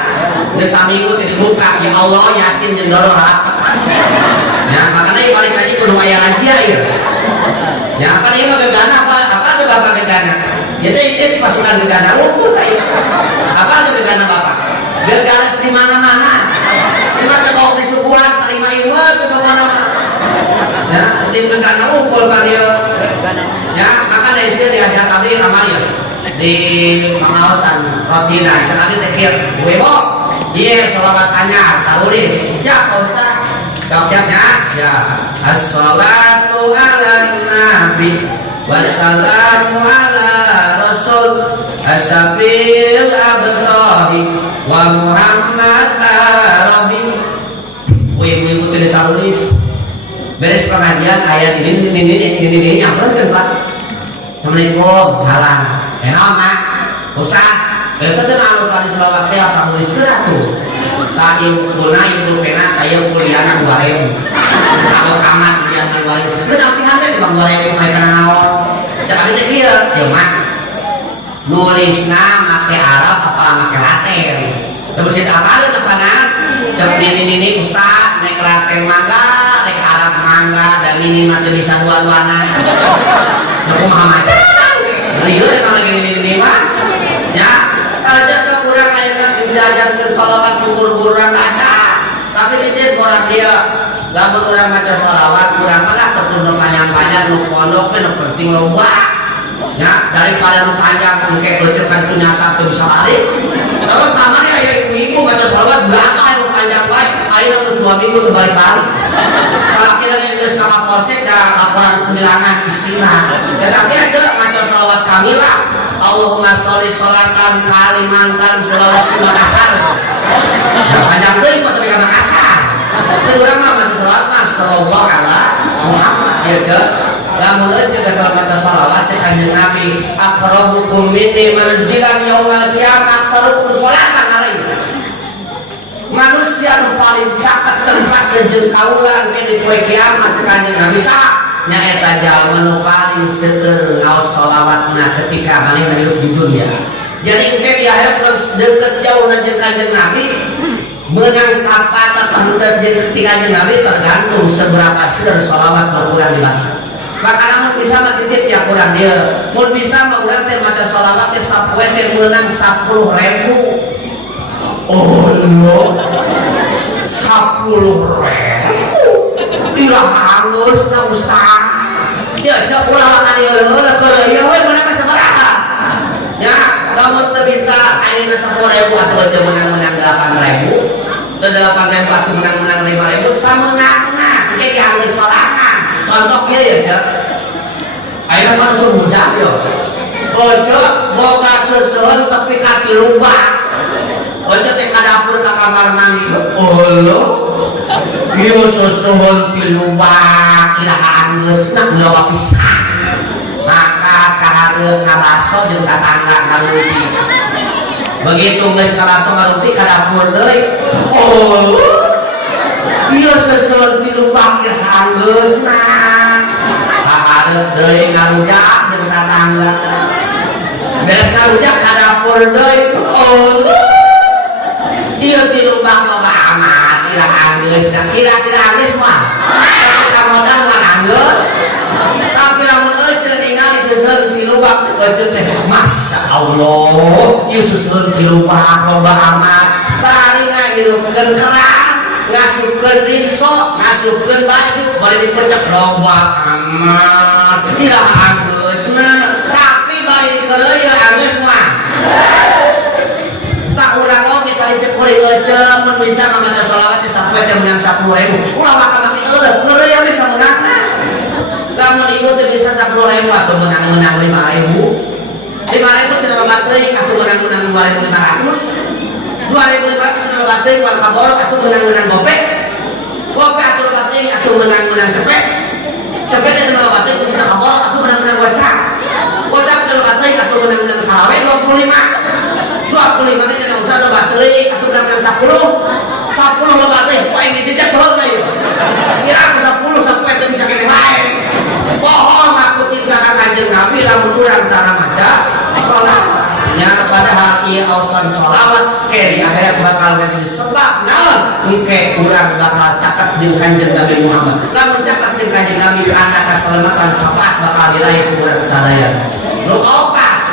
Geus saminggu teh dibuka ya Allah Yasin jeung dodol rapat. Ya, makanya balik lagi kudu aya razia ieu. Ya, apa ieu mah gegana apa teh Bapak gegana? Ya teh itu pasukan gegana rumput ieu. Apa teh gegana Bapak? Gegana di mana-mana. Cuma teh bawa disuguhan terima ieu teh mana-mana. Ya, tim gegana rumpul kan ieu. Ya, makanya ieu diajak abdi amal ieu. Di pengawasan rotina cek abdi teh kieu. Webo, ieu sholawat anyar tarulis. Siap Pak Ustaz? Siapnya siap. As-salatu ala nabi wassalamu ala rasul asafil abtahi wa Muhammad arabi. Ibu-ibu teh ditarulis. Beres pengajian ayat ini nyamperkeun Pak. Assalamualaikum, salam. Enak Mak. Ustaz, eta teh anu tadi selawat teh apa nuliskeun atuh? Tadi kuna ibu pena tayang kuliahna 2000. Kalau kamat kuliah 2000. Terus ampihan teh Bang 2000 mah kana naon? Cak abi teh kieu, ya Mak. Nulisna make Arab apa make Latin? Terus eta apaleuh tepana? Cek nini Ustaz nek Latin mangga, nek Arab mangga, da mini mah teu bisa dua-duana. Nek kumaha maca? Lieur emang lagi nini mah. Ya, aja sakurang ayeuna geus diajarkeun sholawat ku guru-guru baca. Tapi titip urang dia, lamun urang maca sholawat urang mah kudu panjang-panjang nu pondok teh nu penting loba. Ya, daripada nu panjang engke gocekan punya satu bisa balik. Kalau kamari aya ibu-ibu maca sholawat berapa anu panjang bae, ayeuna geus 2 minggu teu balik-balik. Salakina geus ka Kapolsek da laporan kehilangan istrina. Eta teh aja maca sholawat kamilah. Allahumma sholli sholatan Kalimantan Sulawesi Makassar. Nah, panjang deui kok tapi ka Makassar. Teu urang mah maca sholawat mah sallallahu ala Muhammad ya jeuk. Lamun aja gagal maca sholawat cek Kanjeng Nabi, aqrabukum minni manzilan yaumil qiyamah aksarukum sholatan alaihi. Manusia nu paling caket tempat jeung kaulang ke di poe kiamat cek Kanjeng Nabi saha? Nyaeta jalma nu paling seueur ngaos sholawatna ketika manehna hidup di dunia. Jadi engke di akhirat deukeut jauhna jeung Kanjeng Nabi menang sapa atau henteu jeung ketika Kanjeng Nabi tergantung seberapa seueur sholawat nu urang dibaca. Maka namun bisa mah titip ya kurang dia. Mun bisa mah urang teh maca sholawat teh sapoe teh meunang 10.000. Oh no. 10.000. Ira halus na Ustaz. Ya cak ulah ka dieu heula keur ieu we meunang sabaraha. Ya, lamun teu bisa ayeuna 10.000 atuh aja menang-menang 8.000. Teu 8.000 atuh menang-menang 5.000 sameunangna ge diambil sorangan. Contoh kieu ya cak. Ayeuna mah langsung bujang yo. Ojo boga susuhun tapi ka tilubak. Ojo teh ka dapur ka kamar mandi. Olo. Ieu susuhun tilubak iraha geus nak nyawa pisan. Maka kahar hareup ngabaso jeung tatangga ngarumpi. Begitu geus ngabaso ngarumpi ka dapur deui. Oh. Ieu seuseun ti lubang geusna. Hareup deui ngarujak jeung tatangga. Beres ngarujak ka dapur deui. Oh. Ieu ti lubang loba amat kira geus da kira-kira geus mah. Tapi ka modal mah geus. Tapi lamun euceun ningali seuseun ti lubang euceun teh masya Allah. Ieu seuseun ti lubang loba amat. Bari ngahirupkeun kerang, ngasupkeun rinso, ngasupkeun baju, bari dipecek loba amat. Iraha geusna. Tapi bari dikeureuy geus mah. Tak urang oge tadi cek kuring euceun mun bisa mangga sholawat teh sampai teh menang 10.000. Ulah maka make eueuh, keureuy ame sameunana. Lamun ibu teh bisa 10.000 atuh menang-menang 5.000. 5.000 cenah loba teuing atuh menang-menang 2.500. 2.500 cenah loba teuing wal kaborok atuh menang-menang gope. Gope atuh loba teuing atuh menang-menang cepet. Cepet teh cenah loba teuing cenah kaborok atuh menang-menang gocap. Gocap cenah loba teuing atuh menang-menang salawe 25. 25 teh cenah usah loba teuing atuh menang-menang 10. 10 loba teuing poe dijejak beulna ieu. Ya 10 sampai teh bisa kene bae. Pohon aku cinta ka Kanjeng Nabi lamun urang tara maca sholawat. Nya padahal ieu ausan sholawat ke di akhirat bakal menjadi sebab naon engke urang bakal catat jeung Kanjeng Nabi Muhammad. Lamun catat jeung Kanjeng Nabi kana kaselamatan syafaat bakal diraih urang sadaya. Nu kaopat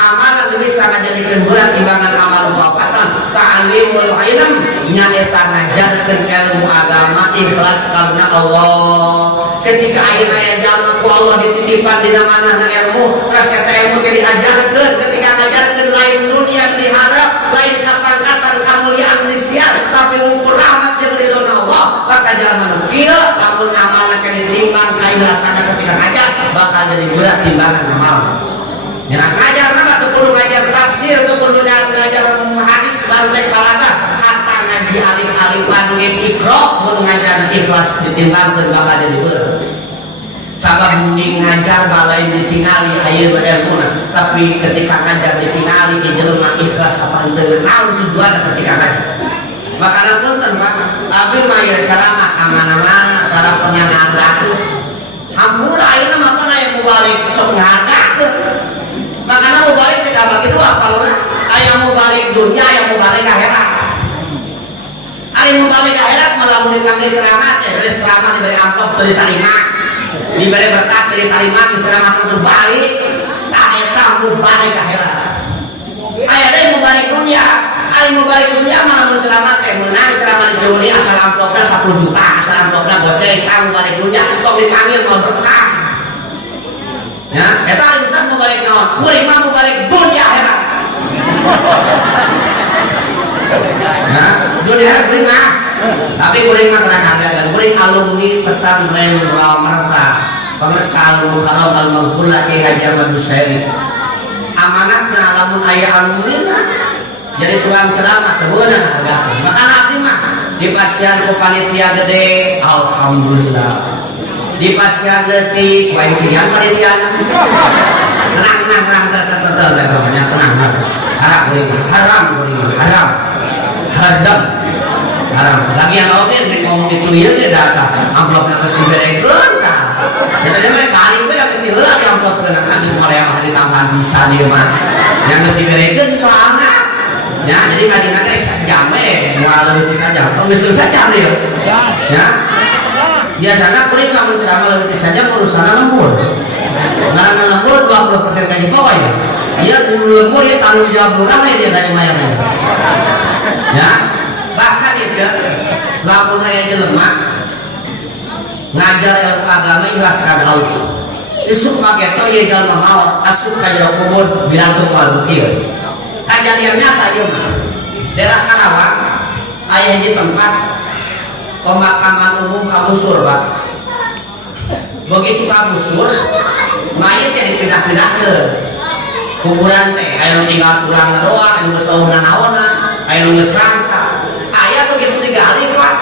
amalan bisa ngajadikeun bulan timbangan amal kaopatan ta'limul ilm nyaeta ngajarkeun ilmu agama ikhlas karena Allah. Ketika ayeuna aya jalma ku Allah dititipan dina manehna ilmu, geus eta ilmu teh diajarkeun, ketika ngajarkeun lain dunia diharap, lain kapangkatan kamuliaan disiar, tapi ukur rahmat jeung ridona Allah, maka jalma nu kieu lamun amalna teh ditimbang kaikhlasanna ketika ngajar bakal jadi berat timbangan amal. Ya ngajar nama tuh kudu ngajar tafsir, tuh kudu ngajar hadis bantai balaga, hatta ngaji alif-alifan ge ikro mun ngajar ikhlas ditimbangkeun bakal jadi berat. Sabab mending ngajar balai ditingali ayeuna ilmuna, tapi ketika ngajar ditingali di jelema ikhlas apa henteu naon tujuanna ketika ngajar. Makana punten Pak, abdi mah ya ceramah amana-mana tara pernah ngadakeun. Hampura ayeuna mah pernah yang mubalik sok ngadakeun. Makanya mau balik tidak bagi dua kalau ayah mau balik dunia, ayah mau balik akhirat. Ayah mau balik akhirat malah mau dipanggil ceramah, diberi ceramah, diberi amplop, diterima, diberi berkat, diterima, ceramah langsung balik. Ayah mau balik akhirat. Ayah deh mau balik dunia, ayah mau balik dunia malah mau ceramah menang ceramah di dunia asal amplopnya 10 juta, asal amplopnya goceng, mau balik dunia, untuk dipanggil mau berkah. Ya, eta Ustaz mau balik naon? Kuring mah mau balik dunia akhirat. Ya, dunia akhirat kuring mah. Tapi kuring mah tenang hargakan. Kuring alumni pesantren Ramerta, pengesal Muharram al-Maghfurlah Ki Haji Ahmad Busairi. Amanatna lamun aya alumni mah jadi tukang ceramah teu beunang hargakan. Makana abdi mah dipasihan ku panitia gede, alhamdulillah. Di pasian detik wancian panitiana tenang namanya tenang haram lagi yang oke nek ngomong itu ieu teh data amplopna geus diberekeun tah eta teh mah balik we geus diheula di amplopkeun geus mulai mah ditambahan bisa dieu mah yang geus diberekeun soalna ya jadi ngajina teh sajam we moal leuwih sajam geus sajam dieu ya biasanya kuring lamun ceramah lebih saja urusannya lembur karena lembur 20% gaji pokok ya dia lembur ya tanggung jawab orang ya dia tanya mayar ya bahkan ya lamun aya jelema ngajar ilmu agama ikhlas kana Allah isuk paketo ya jalma maot asup ka jero kubur bilantung wal bukir kajadian nyata ieu mah daerah Karawang aya hiji tempat pemakaman umum kagusur Pak. Begitu kagusur mayat yang dipindah-pindahkeun kuburan teh aya nu tinggal tulangna doang anu geus sauhna naonna aya nu geus rangsa aya begitu digali Pak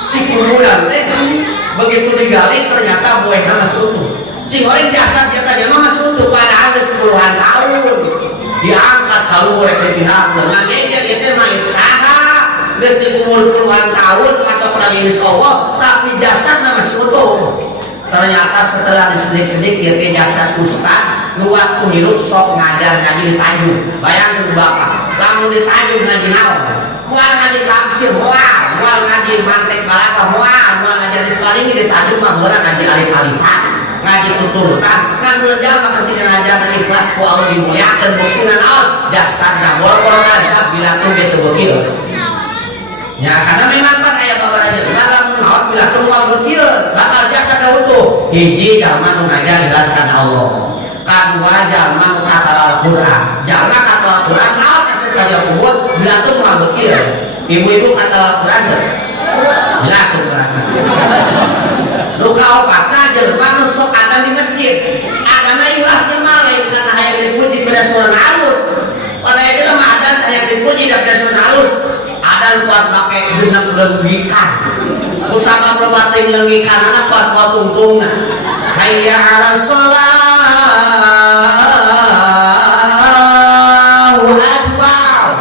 si kuburan teh begitu digali ternyata buehna geus utuh si goreng jasad kita jelema masih utuh padahal geus puluhan tahun diangkat kalau rek dipindah ngan geger itu mah saha geus dikubur puluhan tahun atau pernah insya Allah tapi jasadna masih utuh. Ternyata setelah disedik-sedik dia ke jasad ustad nu waktu hidup sok ngajar ngaji di Tanjung. Bayangkan bapak lamun di Tanjung ngaji naon mual ngaji tafsir mual ngaji mantek balaka mual ngaji hadis paling di Tanjung mah bola ngaji alif-alifan ngaji tuturutan kan beunjang mah ketika ngajar dan ikhlas ku Allah dimuliakeun buktina naon jasadna boro-boro ngajak bila tu gitu beukieu. Ya karena memang kan aya babaraja lamun naon bila tu moal beukieu bakal jasad utuh. Hiji jalma nu ngajar jelaskan Allah. Kadua jalma nu katal Al-Qur'an. Jalma katal Al-Qur'an naon kasekali kubur bila tu moal beukieu. Ibu-ibu katal Al-Qur'an teh. Bila tu berarti. Nu kaopatna jelema nu sok ada di masjid. Adana ikhlasnya mah lain kana hayang dipuji pada surah halus. Pada jelema ada hayang dipuji pada surah halus. Ada buat pakai genep lenggikan usama perbating lenggikan anak buat tungtungna hayya ala Allahu akbar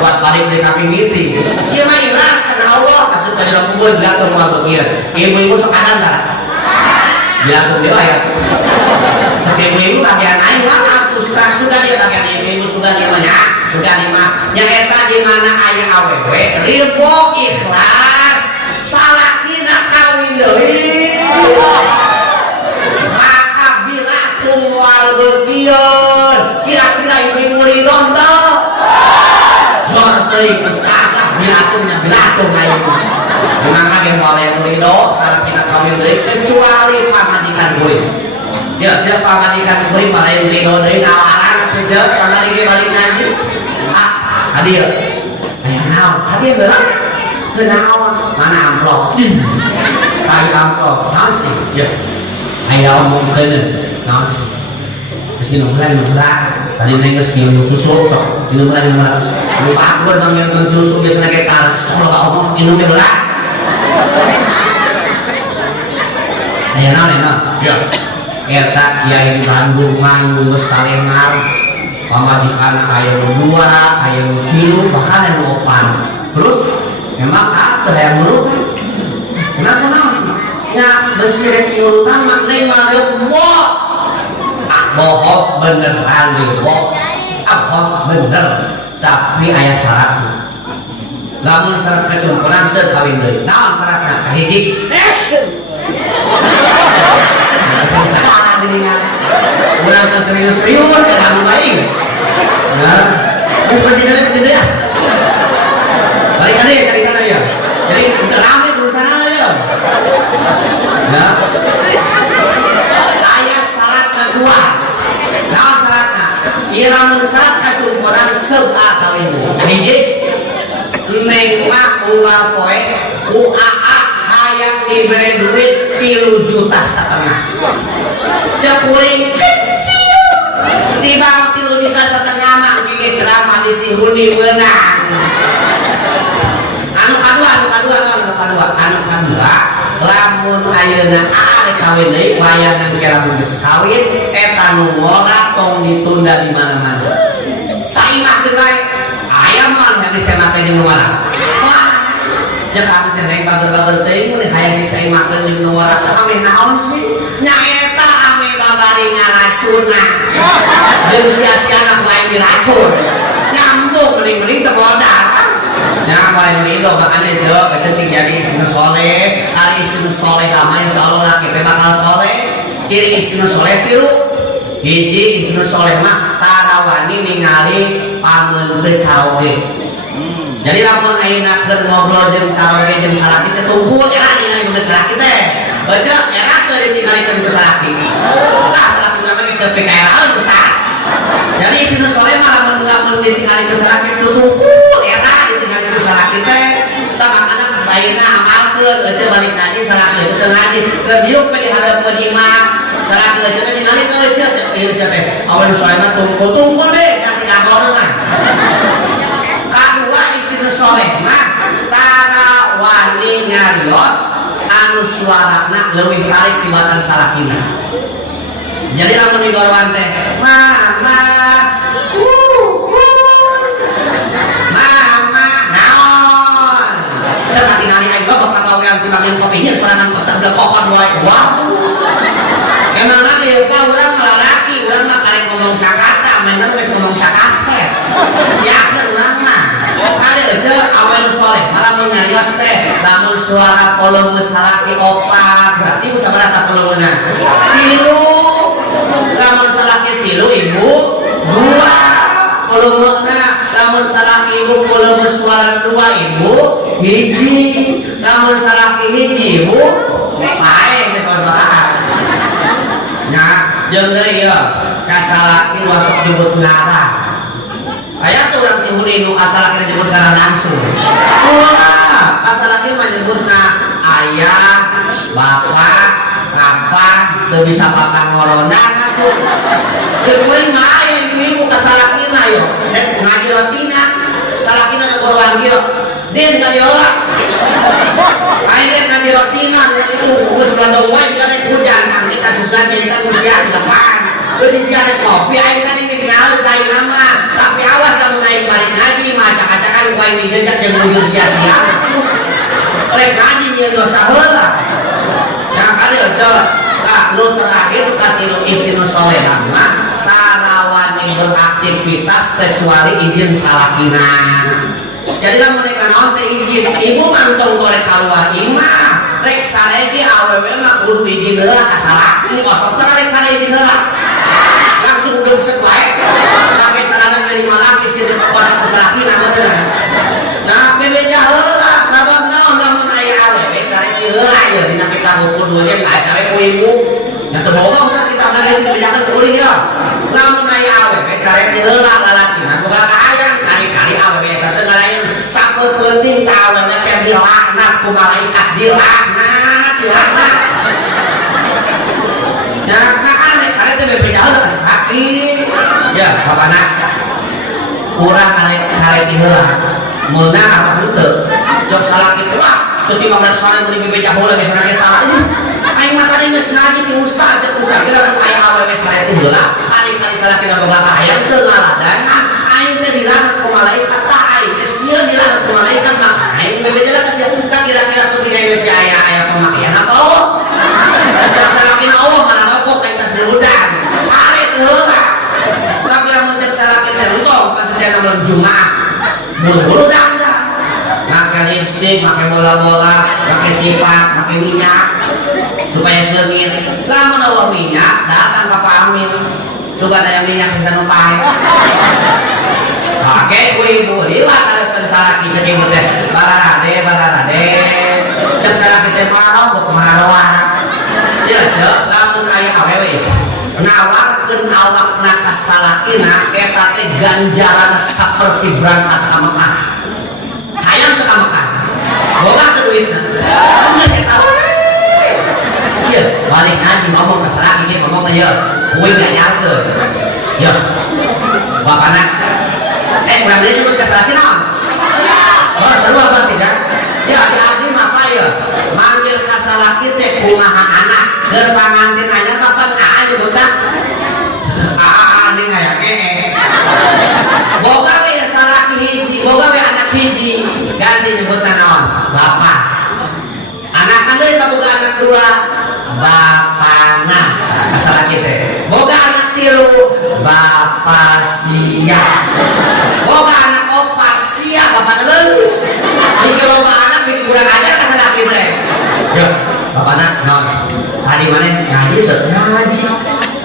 buat balik di kaki ngiti ya mah ikhlas karena Allah kasih ka dalam kubur diatur moal begieu ibu-ibu sok ada enggak diatur dia ya cek ibu-ibu bagian aing mana sudah dia bagian ibu-ibu sudah dia banyak sudah lima yang eta di mana aya awewe ridho ikhlas salakina kawin deui maka bila tumual beukieun kira-kira ibu ridho teu jor teuing ustaz bilatung aing memang lagi moal yang ridho salakina kawin deui kecuali pamajikan kuring ya cek pamajikan kuring malah yang ridho deui nawaran teh cek kamari ge balik ngaji hadir ayah naon hadir gerak kenaon mana amplop tahu amplop naon sih ya ayah omongkeun naon sih geus minum heula tadi neng geus minum susu sok minum heula lu pakur bang minum susu biasana ge tarek sok loba omong minum heula ayah naon ya eta kiai di Bandung manggung geus talengar pamajikan aya nu 2, aya nu 3, bahkan aya nu 4. Terus memang atuh aya nurutan. Kenapa naon sih? Nya geus mirek nurutan mah neng mah boh. Bohong beneran ge boh. Bohong bener, tapi aya syaratna. Lamun syarat kecumpuran seut kawin deui. Naon syaratna? Kahiji. Salah geuningan. Ulang ke serius-serius ke kamu baik ya masih ya balikan ya jadi rame urusan ya ayat syarat kedua naon syaratna ieu lamun syarat kacumpuran seua kawin hiji neng mah ulah poe ku aa hayang diberi duit 3,5 juta cek kuring kecil tiba 3,5 juta mah gigi ceramah di Cihuni menang anu kadua lamun ayeuna arek kawin deui wayangan ke lamun geus kawin eta nu ngora tong ditunda di mana-mana saimah teh bae aya mah hadi semate jeung ngora cek anu teh naik bager-bager teuing mun hayang disaimah jeung ngora ame naon sih nya eta ame babari ngaracuna jeung sia-siana ku aing diracun nyambung mending teu modal nya paling ridho makanya jauh kita sih jadi istri soleh ari istri soleh ama insyaallah kita bakal soleh ciri istri soleh tilu hiji istri soleh mah tarawani ningali pameun caoge jadi lamun ayeuna keur ngobrol jeung caoge jeung salaki teh tungkul era ningali jeung salaki teh baca era teh ditingalikeun ku salaki lah salaki urang teh teu PKRA Ustaz jadi istri soleh mah lamun ditingali ku salaki teh tungkul era ditingali ku salaki teh tah makana bayeuna amalkeun aja balik ngaji salaki teh ngaji keur diuk di hadapan imam salaki teh ningali ke ieu teh awan soleh mah tungkul deh can tidak golongan kadua istri soleh mah tarawani nyarios anu anu suarana leuwih tarik tibatan salakina. Jadi lamun digorwan teh mama mama naon teu katingali aing gogok pagawean tibagian kopinya sorangan kos teu kokon wae. Waduh emang lagi ya urang lalaki urang mah karek ngomong sakata mainan geus ngomong sakastet yakeun urang mah ada aja awen soleh malah mun nyarios teh lamun suara polong geus salaki 4 berarti sabaraha polongna 3 lamun salaki 3 ibu 2 polongna lamun salaki ibu polong suara 2 ibu 1 lamun salaki 1 ibu sae geus suara. Nah, jeung deui ya kasalaki wasok nyebut ngarah. Aya tuh urang tihuni nu kasalaki nyebut ngarah langsung. Ulah, kasalaki mah nyebutna ayah, bapak, papa, teu bisa papa ngorondan atuh. Teu kuring mah aya ibu kasalakina yo. Dek ngaji rotina, salakina nu korwan kieu. Din ka diola. Aing rek ngaji rotina itu geus gandong wae jika rek hujan kang kita susah jahitan musia di depan. Terus isi ada kopi aing kan geus ngaur cai nama. Tapi awas lamun aing balik ngaji mah acak-acakan ku aing dijejak jeung mujur sia-sia. Terus rek ngaji nyieun dosa heula. Ya kali aja. Nah, nu terakhir katilu istri nu salehah mah tarawani beraktivitas kecuali izin salakina. Jadi lamun mereka naon teh izin ibu mantong goreng keluar imah rek saregi awewe mah kudu izin heula ka salaki osok teh rek saregi izin heula langsung udah sesuai pakai celana nerima laki sih di kosa salaki namanya nah bebeja heula sabab naon lamun aya awewe saregi heula ya dina kita buku dua jeung acawe ku ibu nah teu boga usah kita balik kebijakan kuring ya lamun aya awewe saregi heula lalakina boga kaayang kali-kali awewe teh ngalain sampai penting tawannya teh dilaknat ku malaikat dilaknat ya nah aneh sare teh bebe jaheula ka sakit ya bapana urang arek sare diheula meunang apa henteu jok salaki teh lah suti mangdan sare beli bebe jaheula misalna kita ini aing mah tadi geus ngaji ti ustaz cek ustaz kira mun aya awewe sare teh heula kali-kali salaki na boga hayang teu ngaladangan aing teh dilaknat ku malaikat tah aing teh sieun dilaknat ku malaikat mah aing bebejana ka sia unta kira-kira penting aing geus aya pemakaian apa oh da salakina Allah mana rokok aing teh seludan sare teh heula tapi lamun teh salaki teh entong kan sejenna malam Jumat buru-buru dandan make lipstik, make bola-bola, make sifat, make minyak supaya seungit lamun eueuh minyak datang ka Pak Amin coba daya minyak sisa nu pae pakai ku ibu liwat arepan salaki cek ibu teh bararade cek salaki teh mararok mararowana ya cek lamun aya awewe nawarkeun awakna ka salakina eta teh ganjaranna saperti berangkat ka Mekah hayang teu ka Mekah boga teu duitna geus eta ieu balik ngaji ngomong ka salaki ge ngomong teh yeuh kuing ngajarkeun yeuh bapana urang dia nyebut ka salaki naon oh seru apa tidak ya di abdi mah apa ya manggil ka salaki teh kumaha anak keur pangantin anyar bapak nyebutna ning aya kee boga we salaki hiji boga we anak hiji ganti nyebutna naon bapak anak kan deui boga anak 2 bapana ka salaki teh boga anak 3 bapak sia boga anak 4 sia bapak leuleuh bikin loba anak bikin kurang ajar ka salaki teh yo bapana naon tadi maneh ngaji teu ngaji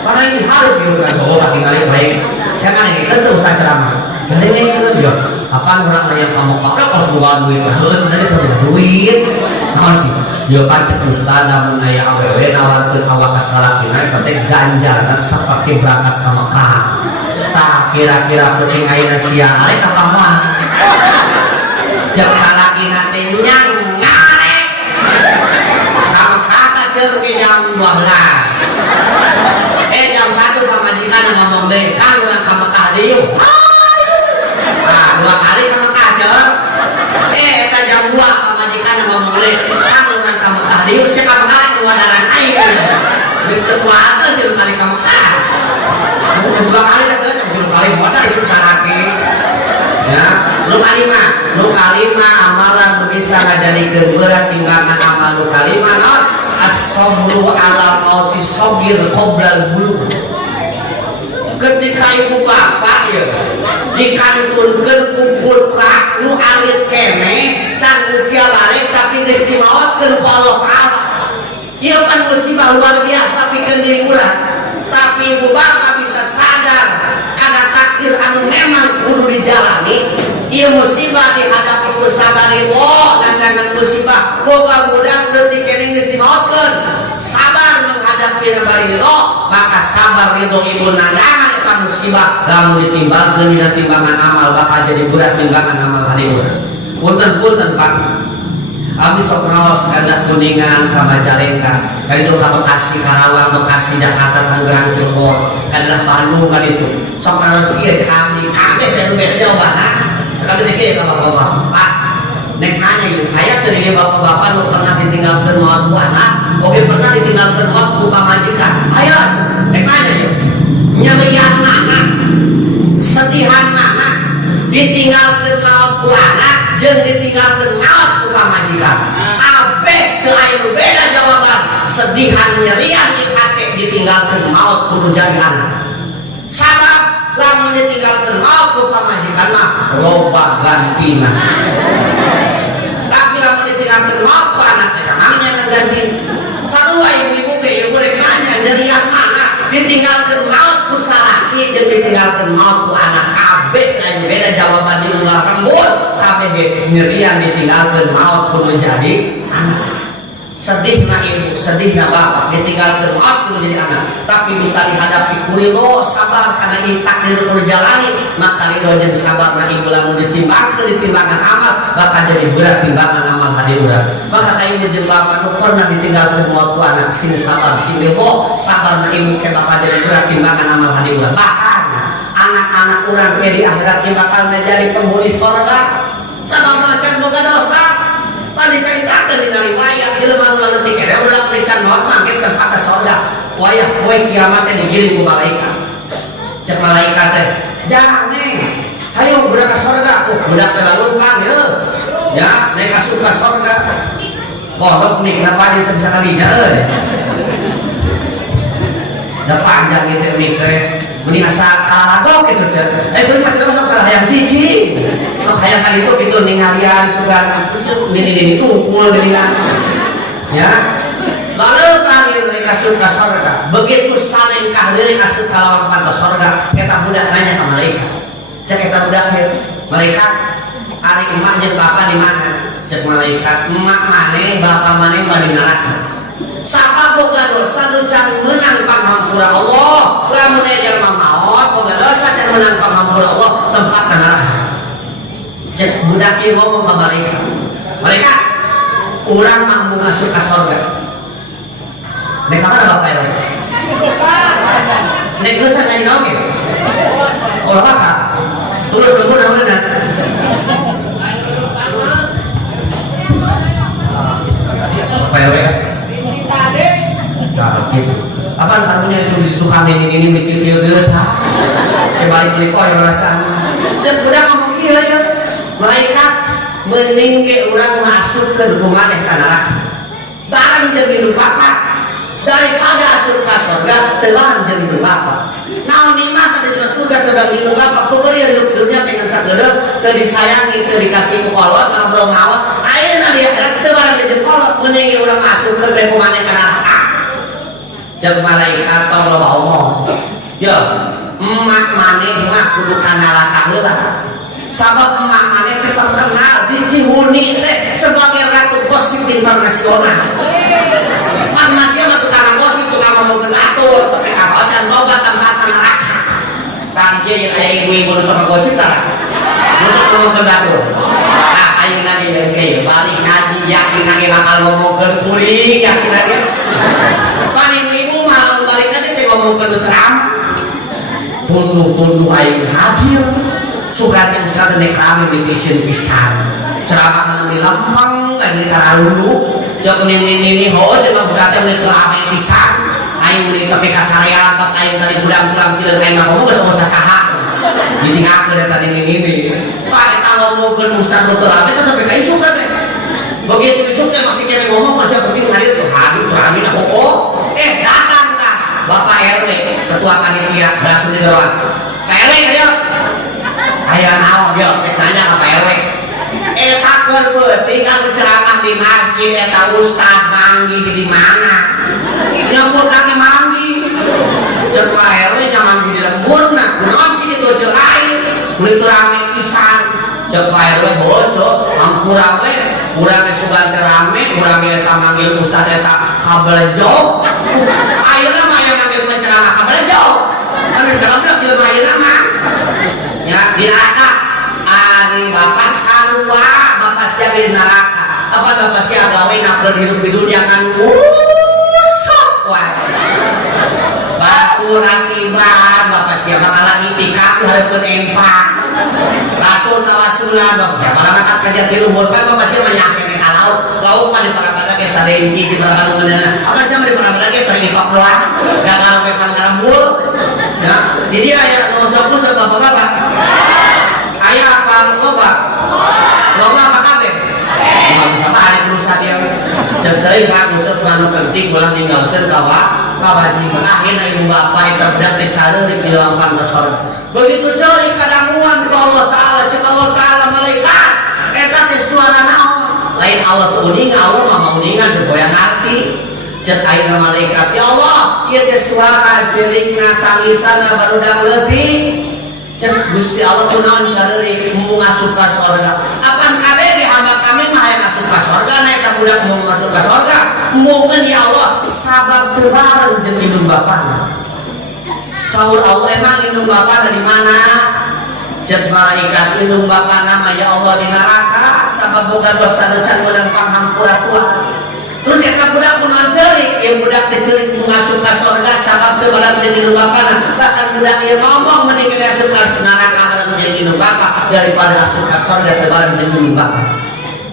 karena ini harus diurang oh tinggalin baik saya kan ini kan ustaz ceramah dan ini kan yo kapan orang yang kamu pakai pas buka duit heun dari teu duit naon sih yo pancet ustaz lamun aya awewe nawarkeun awak ka salakina eta teh ganjarna saperti berangkat ka Mekah tah kira-kira penting ayeuna sia arek apa moal jeung salakina teh nyang ngarek ka Mekah ka jeung jam 12 jam 1 pamajikan ngomong deh kang urang ka Mekah deui nah 2 kali ka Mekah jeung eta jam 2 pamajikan ngomong deh kang urang ka Mekah deui sia geus teu kuatan jeung kali ka Mekah. Geus bakal katanya jeung kali modal isu carake. Ya, nu kalima amalan bisa ngajadikeun berat timbangan amal nu kalima naon as-sabru ala mauti sabir qoblal bulugh. Ketika ibu bapak ya dikantunkeun ku putra nu alit keneh can usia balik tapi geus dimaotkeun ku Allah Taala. Ieu kan musibah luar biasa pikeun diri urang. Tapi ibu bapak bisa sadar karena takdir anu memang kudu dijalani. Ieu musibah dihadapi ku sabar ridho dan dengan musibah boga-boga leutik keneh geus dimaotkeun. Sabar menghadapi sabar ridho, maka sabar ridho ibu nandangan eta musibah lamun ditimbangkeun dina timbangan amal bakal jadi berat timbangan amal hade urang. Punten-punten Pak. Abdi sok ngaos kandah Kuningan ka Majalengka, kaditu ka Bekasi, Karawang, Bekasi, Jakarta, Tangerang, Cirebon, kandah Bandung kaditu. Sok ngaos ieu cek abdi kabeh teh beda jawabanna. Sakabeh teh kieu ka bapak-bapak. Pak, nek nanya ieu, aya teu di bapak-bapak nu pernah ditinggalkeun maot ku anak, oge pernah ditinggalkeun maot ku pamajikan. Aya, nek nanya ieu. Nyerian mana? Sedihan mana? Ditinggalkeun maot ku anak jeung ditinggalkeun maot ku pamajikan. Kabeh teu aya nu beda jawaban. Sedihan nyerian ieu hate ditinggalkeun maot kudu jadi anak. Sabab lamun ditinggalkeun maot ku pamajikan mah loba gantina. Tapi lamun ditinggalkeun maot ku anak teh samanya kan ganti. Sarua ibu-ibu ge ieu urek nanya nyerian mana? Ditinggalkeun maot ku salaki jeung ditinggalkeun maot ku anak. Kabeh aya beda jawaban di unggal rembut. Kabeh ge nyerian ditinggalkeun maot kudu jadi anak. Sedihna ibu, sedihna bapak ditinggalkeun maot kudu jadi anak. Tapi bisa dihadapi ku ridho sabar karena ieu takdir kudu dijalani. Maka ridho jeung sabarna ibu lamun ditimbangkeun di timbangan amal bakal jadi berat timbangan amal hade urang. Maka kayu jeung bapak nu pernah ditinggalkeun maot ku anak sing sabar sing ridho sabarna ibu ke bakal jadi berat timbangan amal hade urang. Bahkan anak-anak urang ke di akhirat ge bakal jadi penghuni surga. Sabab macan boga dosa. Pan diceritakeun dina riwayat ieu mah ulah leutik keneh ulah pelican maot mangke tempat surga. Wayah poe kiamat teh digiring ku malaikat. Cek malaikat teh, "Jangan neng, hayu budak ka surga." Budak teh lalumpang ieu. Ya, neng asup ka surga. Pondok nih kenapa di bisa kadinya euy. Da panjang ieu teh mikir. Mending asa kalarago gitu cek. Kuring mah cenah sok hayang cicing. Sok hayang kali itu gitu ningharian sugan terus dini tukul geuningan. Ya. Lalu kami mereka suka surga. Begitu saling kahdeung asup ka lawang pantos surga, eta budak nanya ka malaikat. Cek eta budak ieu, "Malaikat, ari emak jeung bapak di mana?" Cek malaikat, "Emak maneh, bapak maneh mah di neraka." Sapa boga dosa nu can meunang panghampura Allah. Lamun aya jalma maot boga dosa can meunang panghampura Allah tempatna neraka. Cek budak ieu ngomong ka malaikat. "Malaikat, urang mah mau masuk ka surga." Nek ka mana bapak ieu? Nek dosa ka dina oge. Oh maka tulus teu naon Bapak ieu ya. Nah, gitu. Apaan karunya itu di tukang ini mikir kieu geut ha. Balik beli kok yang rasaan. Cek budak ngomong kieu ya. Malaikat mending ke urang masukkeun ku maneh ka neraka. Barang jeung hidup bapak daripada asup ka surga teu barang jeung hidup bapak. Naon nikmat teh di surga teu barang hidup bapak kudu ya hidup dunia teh ngan sageudeuh teu disayangi teu dikasih ku kolot ngobrol ngawat. Ayeuna di akhirat teu barang jeung kolot mending ke urang masukkeun ku maneh ka neraka. Jeung malaikat tong loba omong. Yo, emak maneh mah kudu ka neraka heula. Sabab emak maneh teh terkenal di Cihuni teh sebagai ratu gosip internasional. Man masih mah tukang gosip, tukang ngomongkeun atur, tapi kagocan loba tempat neraka. Tadi ge aya ibu-ibu nu sok gosip tah. Nu sok ngomongkeun atur. Nah, ayeuna ge balik ngaji yakin ge bakal ngomongkeun kuring yakin ge. Pan ibu malah balik nanti teh ngomongkeun ceramah. Tunduh aing hadir. Sugan yang ustaz nek rame di pisan. Ceramah di Lampang kan di Tararundu. Jok nini ho jeung budak teh menit rame pisan aing meuli tapi kasarean pas aing tadi gudang-gudang cileun aing mah ngomong geus usah saha ditinggalkeun eta ini tah eta ngomongkeun Ustaz Dr. Rame tapi ka isuk teh begitu isuk teh masih kene ngomong masih penting hadir tuh habis rame na datang tah Bapak RW ketua panitia langsung didoan Pak RW dia aya naon dia teh nanya ka Pak RW eta keur beuting anu ceramah di masjid eta Ustaz manggi di mana nyambut lagi manggi cek Pak RW jangan di lemburna kunaon sih ditojo lain meuli rame pisan cek Pak RW bojo ampura we urang ge sugan teh rame urang ge eta manggil Ustaz eta kabelejo ayeuna mah aya manggil penceramah kabelejo kan segala blok jelema ayeuna mah ya di neraka ari bapak sarua bapak sia di neraka apa bapak sia gawe nakeun hidup di dunia kan usok wae baturan tiban bapak sia bakal itikaf hareupeun empang batur tawasulan bapak sia malah angkat ka jati luhur kan bapak sia manyake ka laut mah di parabada ge salenci di parabada ngeunana apa sia mah di parabada ge teu itok doang gagaro ge pan ngarembul ya di dia aya usah-usah bapak-bapak aya apa loba apa kabeh nggak bisa mah hari berusaha dia cedei mah usah manu penting ulah ninggalkeun kawajiban akhirna ibu bapak eta budak teh careurik di lampang ka sorga begitu ceurik kadanguan ku Allah taala cek Allah taala malaikat eta teh suara naon lain Allah teu uning Allah mah mauningan supaya ngarti cek ayeuna malaikat ya Allah ieu teh suara jeurigna tangisanna barudak leutik cek Gusti Allah kunaon careurik mumpung asup ka sorga apan kabeh ge hamba kami mah hayang asup ka sorga na eta budak mau masuk ka sorga mungkin ya Allah sabab teu bareng jeung indung bapana saur Allah emang indung bapana di mana cek malaikat indung bapana mah ya Allah di neraka sabab boga dosa dosa meunang panghampura Tuhan terus eta budak kunaon ceurik ieu budak teh ceurik ngasup ka sorga sabab teu bareng jeung indung bapana bahkan budak ieu ngomong mending asup ka neraka bareng jeung indung bapa daripada asup ka sorga teu bareng jeung indung bapa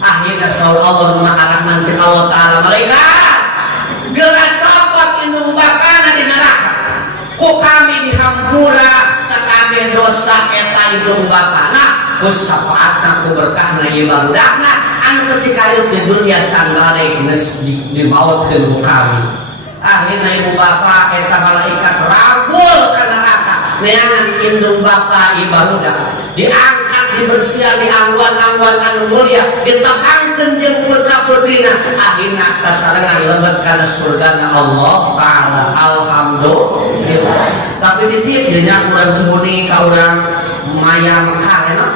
akhirnya saur Allah rumah arahman cek Allah taala malaikat geura copot indung bapana di neraka ku kami dihampura sakabeh dosa eta indung bapana ku syafaatna ku berkahna ieu barudakna anu ketika hidup di dunia can balik geus dimaotkeun ku kami akhirna ibu bapa eta malaikat rabul ka neraka neangan indung bapa ieu barudak diangkat dibersihan di angguan-angguan anu mulia ditepangkeun jeung putra-putrina akhirna sasarengan lebet kana surgana Allah taala alhamdulillah tapi ditip nya urang cemuni ka urang maya Mekah ya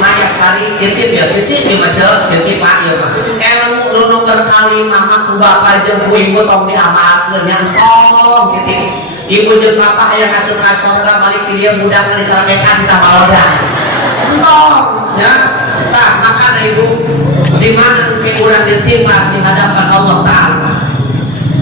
maya sari titip ya titip di macet titip pak ya pak ilmu nu berkalimah mah ku bapa jeung ku ibu tong diamalkeun nya tong titip ibu jeung bapa hayang asup ka sorga balik ti dieu budak nu dicarakekan cita malodan tong ya tah makana ibu di mana engke urang ditimbang di hadapan Allah taala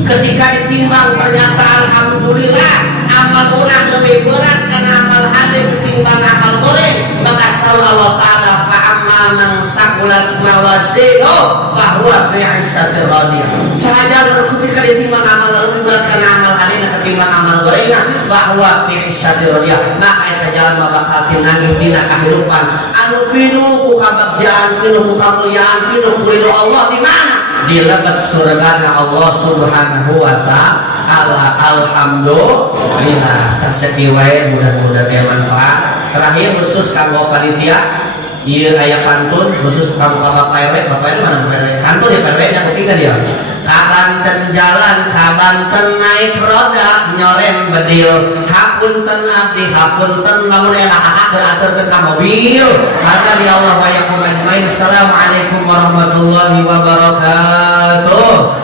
ketika ditimbang ternyata alhamdulillah amal urang lebih berat karena amal hade ketimbang amal boleh maka saur Allah taala fa amman man saqulas mawazinu fa huwa fi 'ishatir radiyah sahaja ketika ditimbang amal lebih berat karena amal hade ketimbang amal bolehna fa huwa fi 'ishatir radiyah maka eta jalma bakal tinangih dina kahirupan anu pinuh ku kabagjan pinuh ku kamuliaan pinuh ku ridho Allah di mana di lebat surgana Allah subhanahu wa ta'ala alhamdulillah tasaki wae mudah-mudahan aya manfaat terakhir khusus kanggo panitia ieu aya pantun khusus kanggo Bapak RW mana Bapak RW pantun ya Pak RW nya kupingkeun dia kabanten jalan kabanten naik roda nyoren bedil hapunten abdi hapunten lamun aya hak atur-aturkeun ka mobil maka di Allah wa yakum ajmain assalamualaikum warahmatullahi wabarakatuh.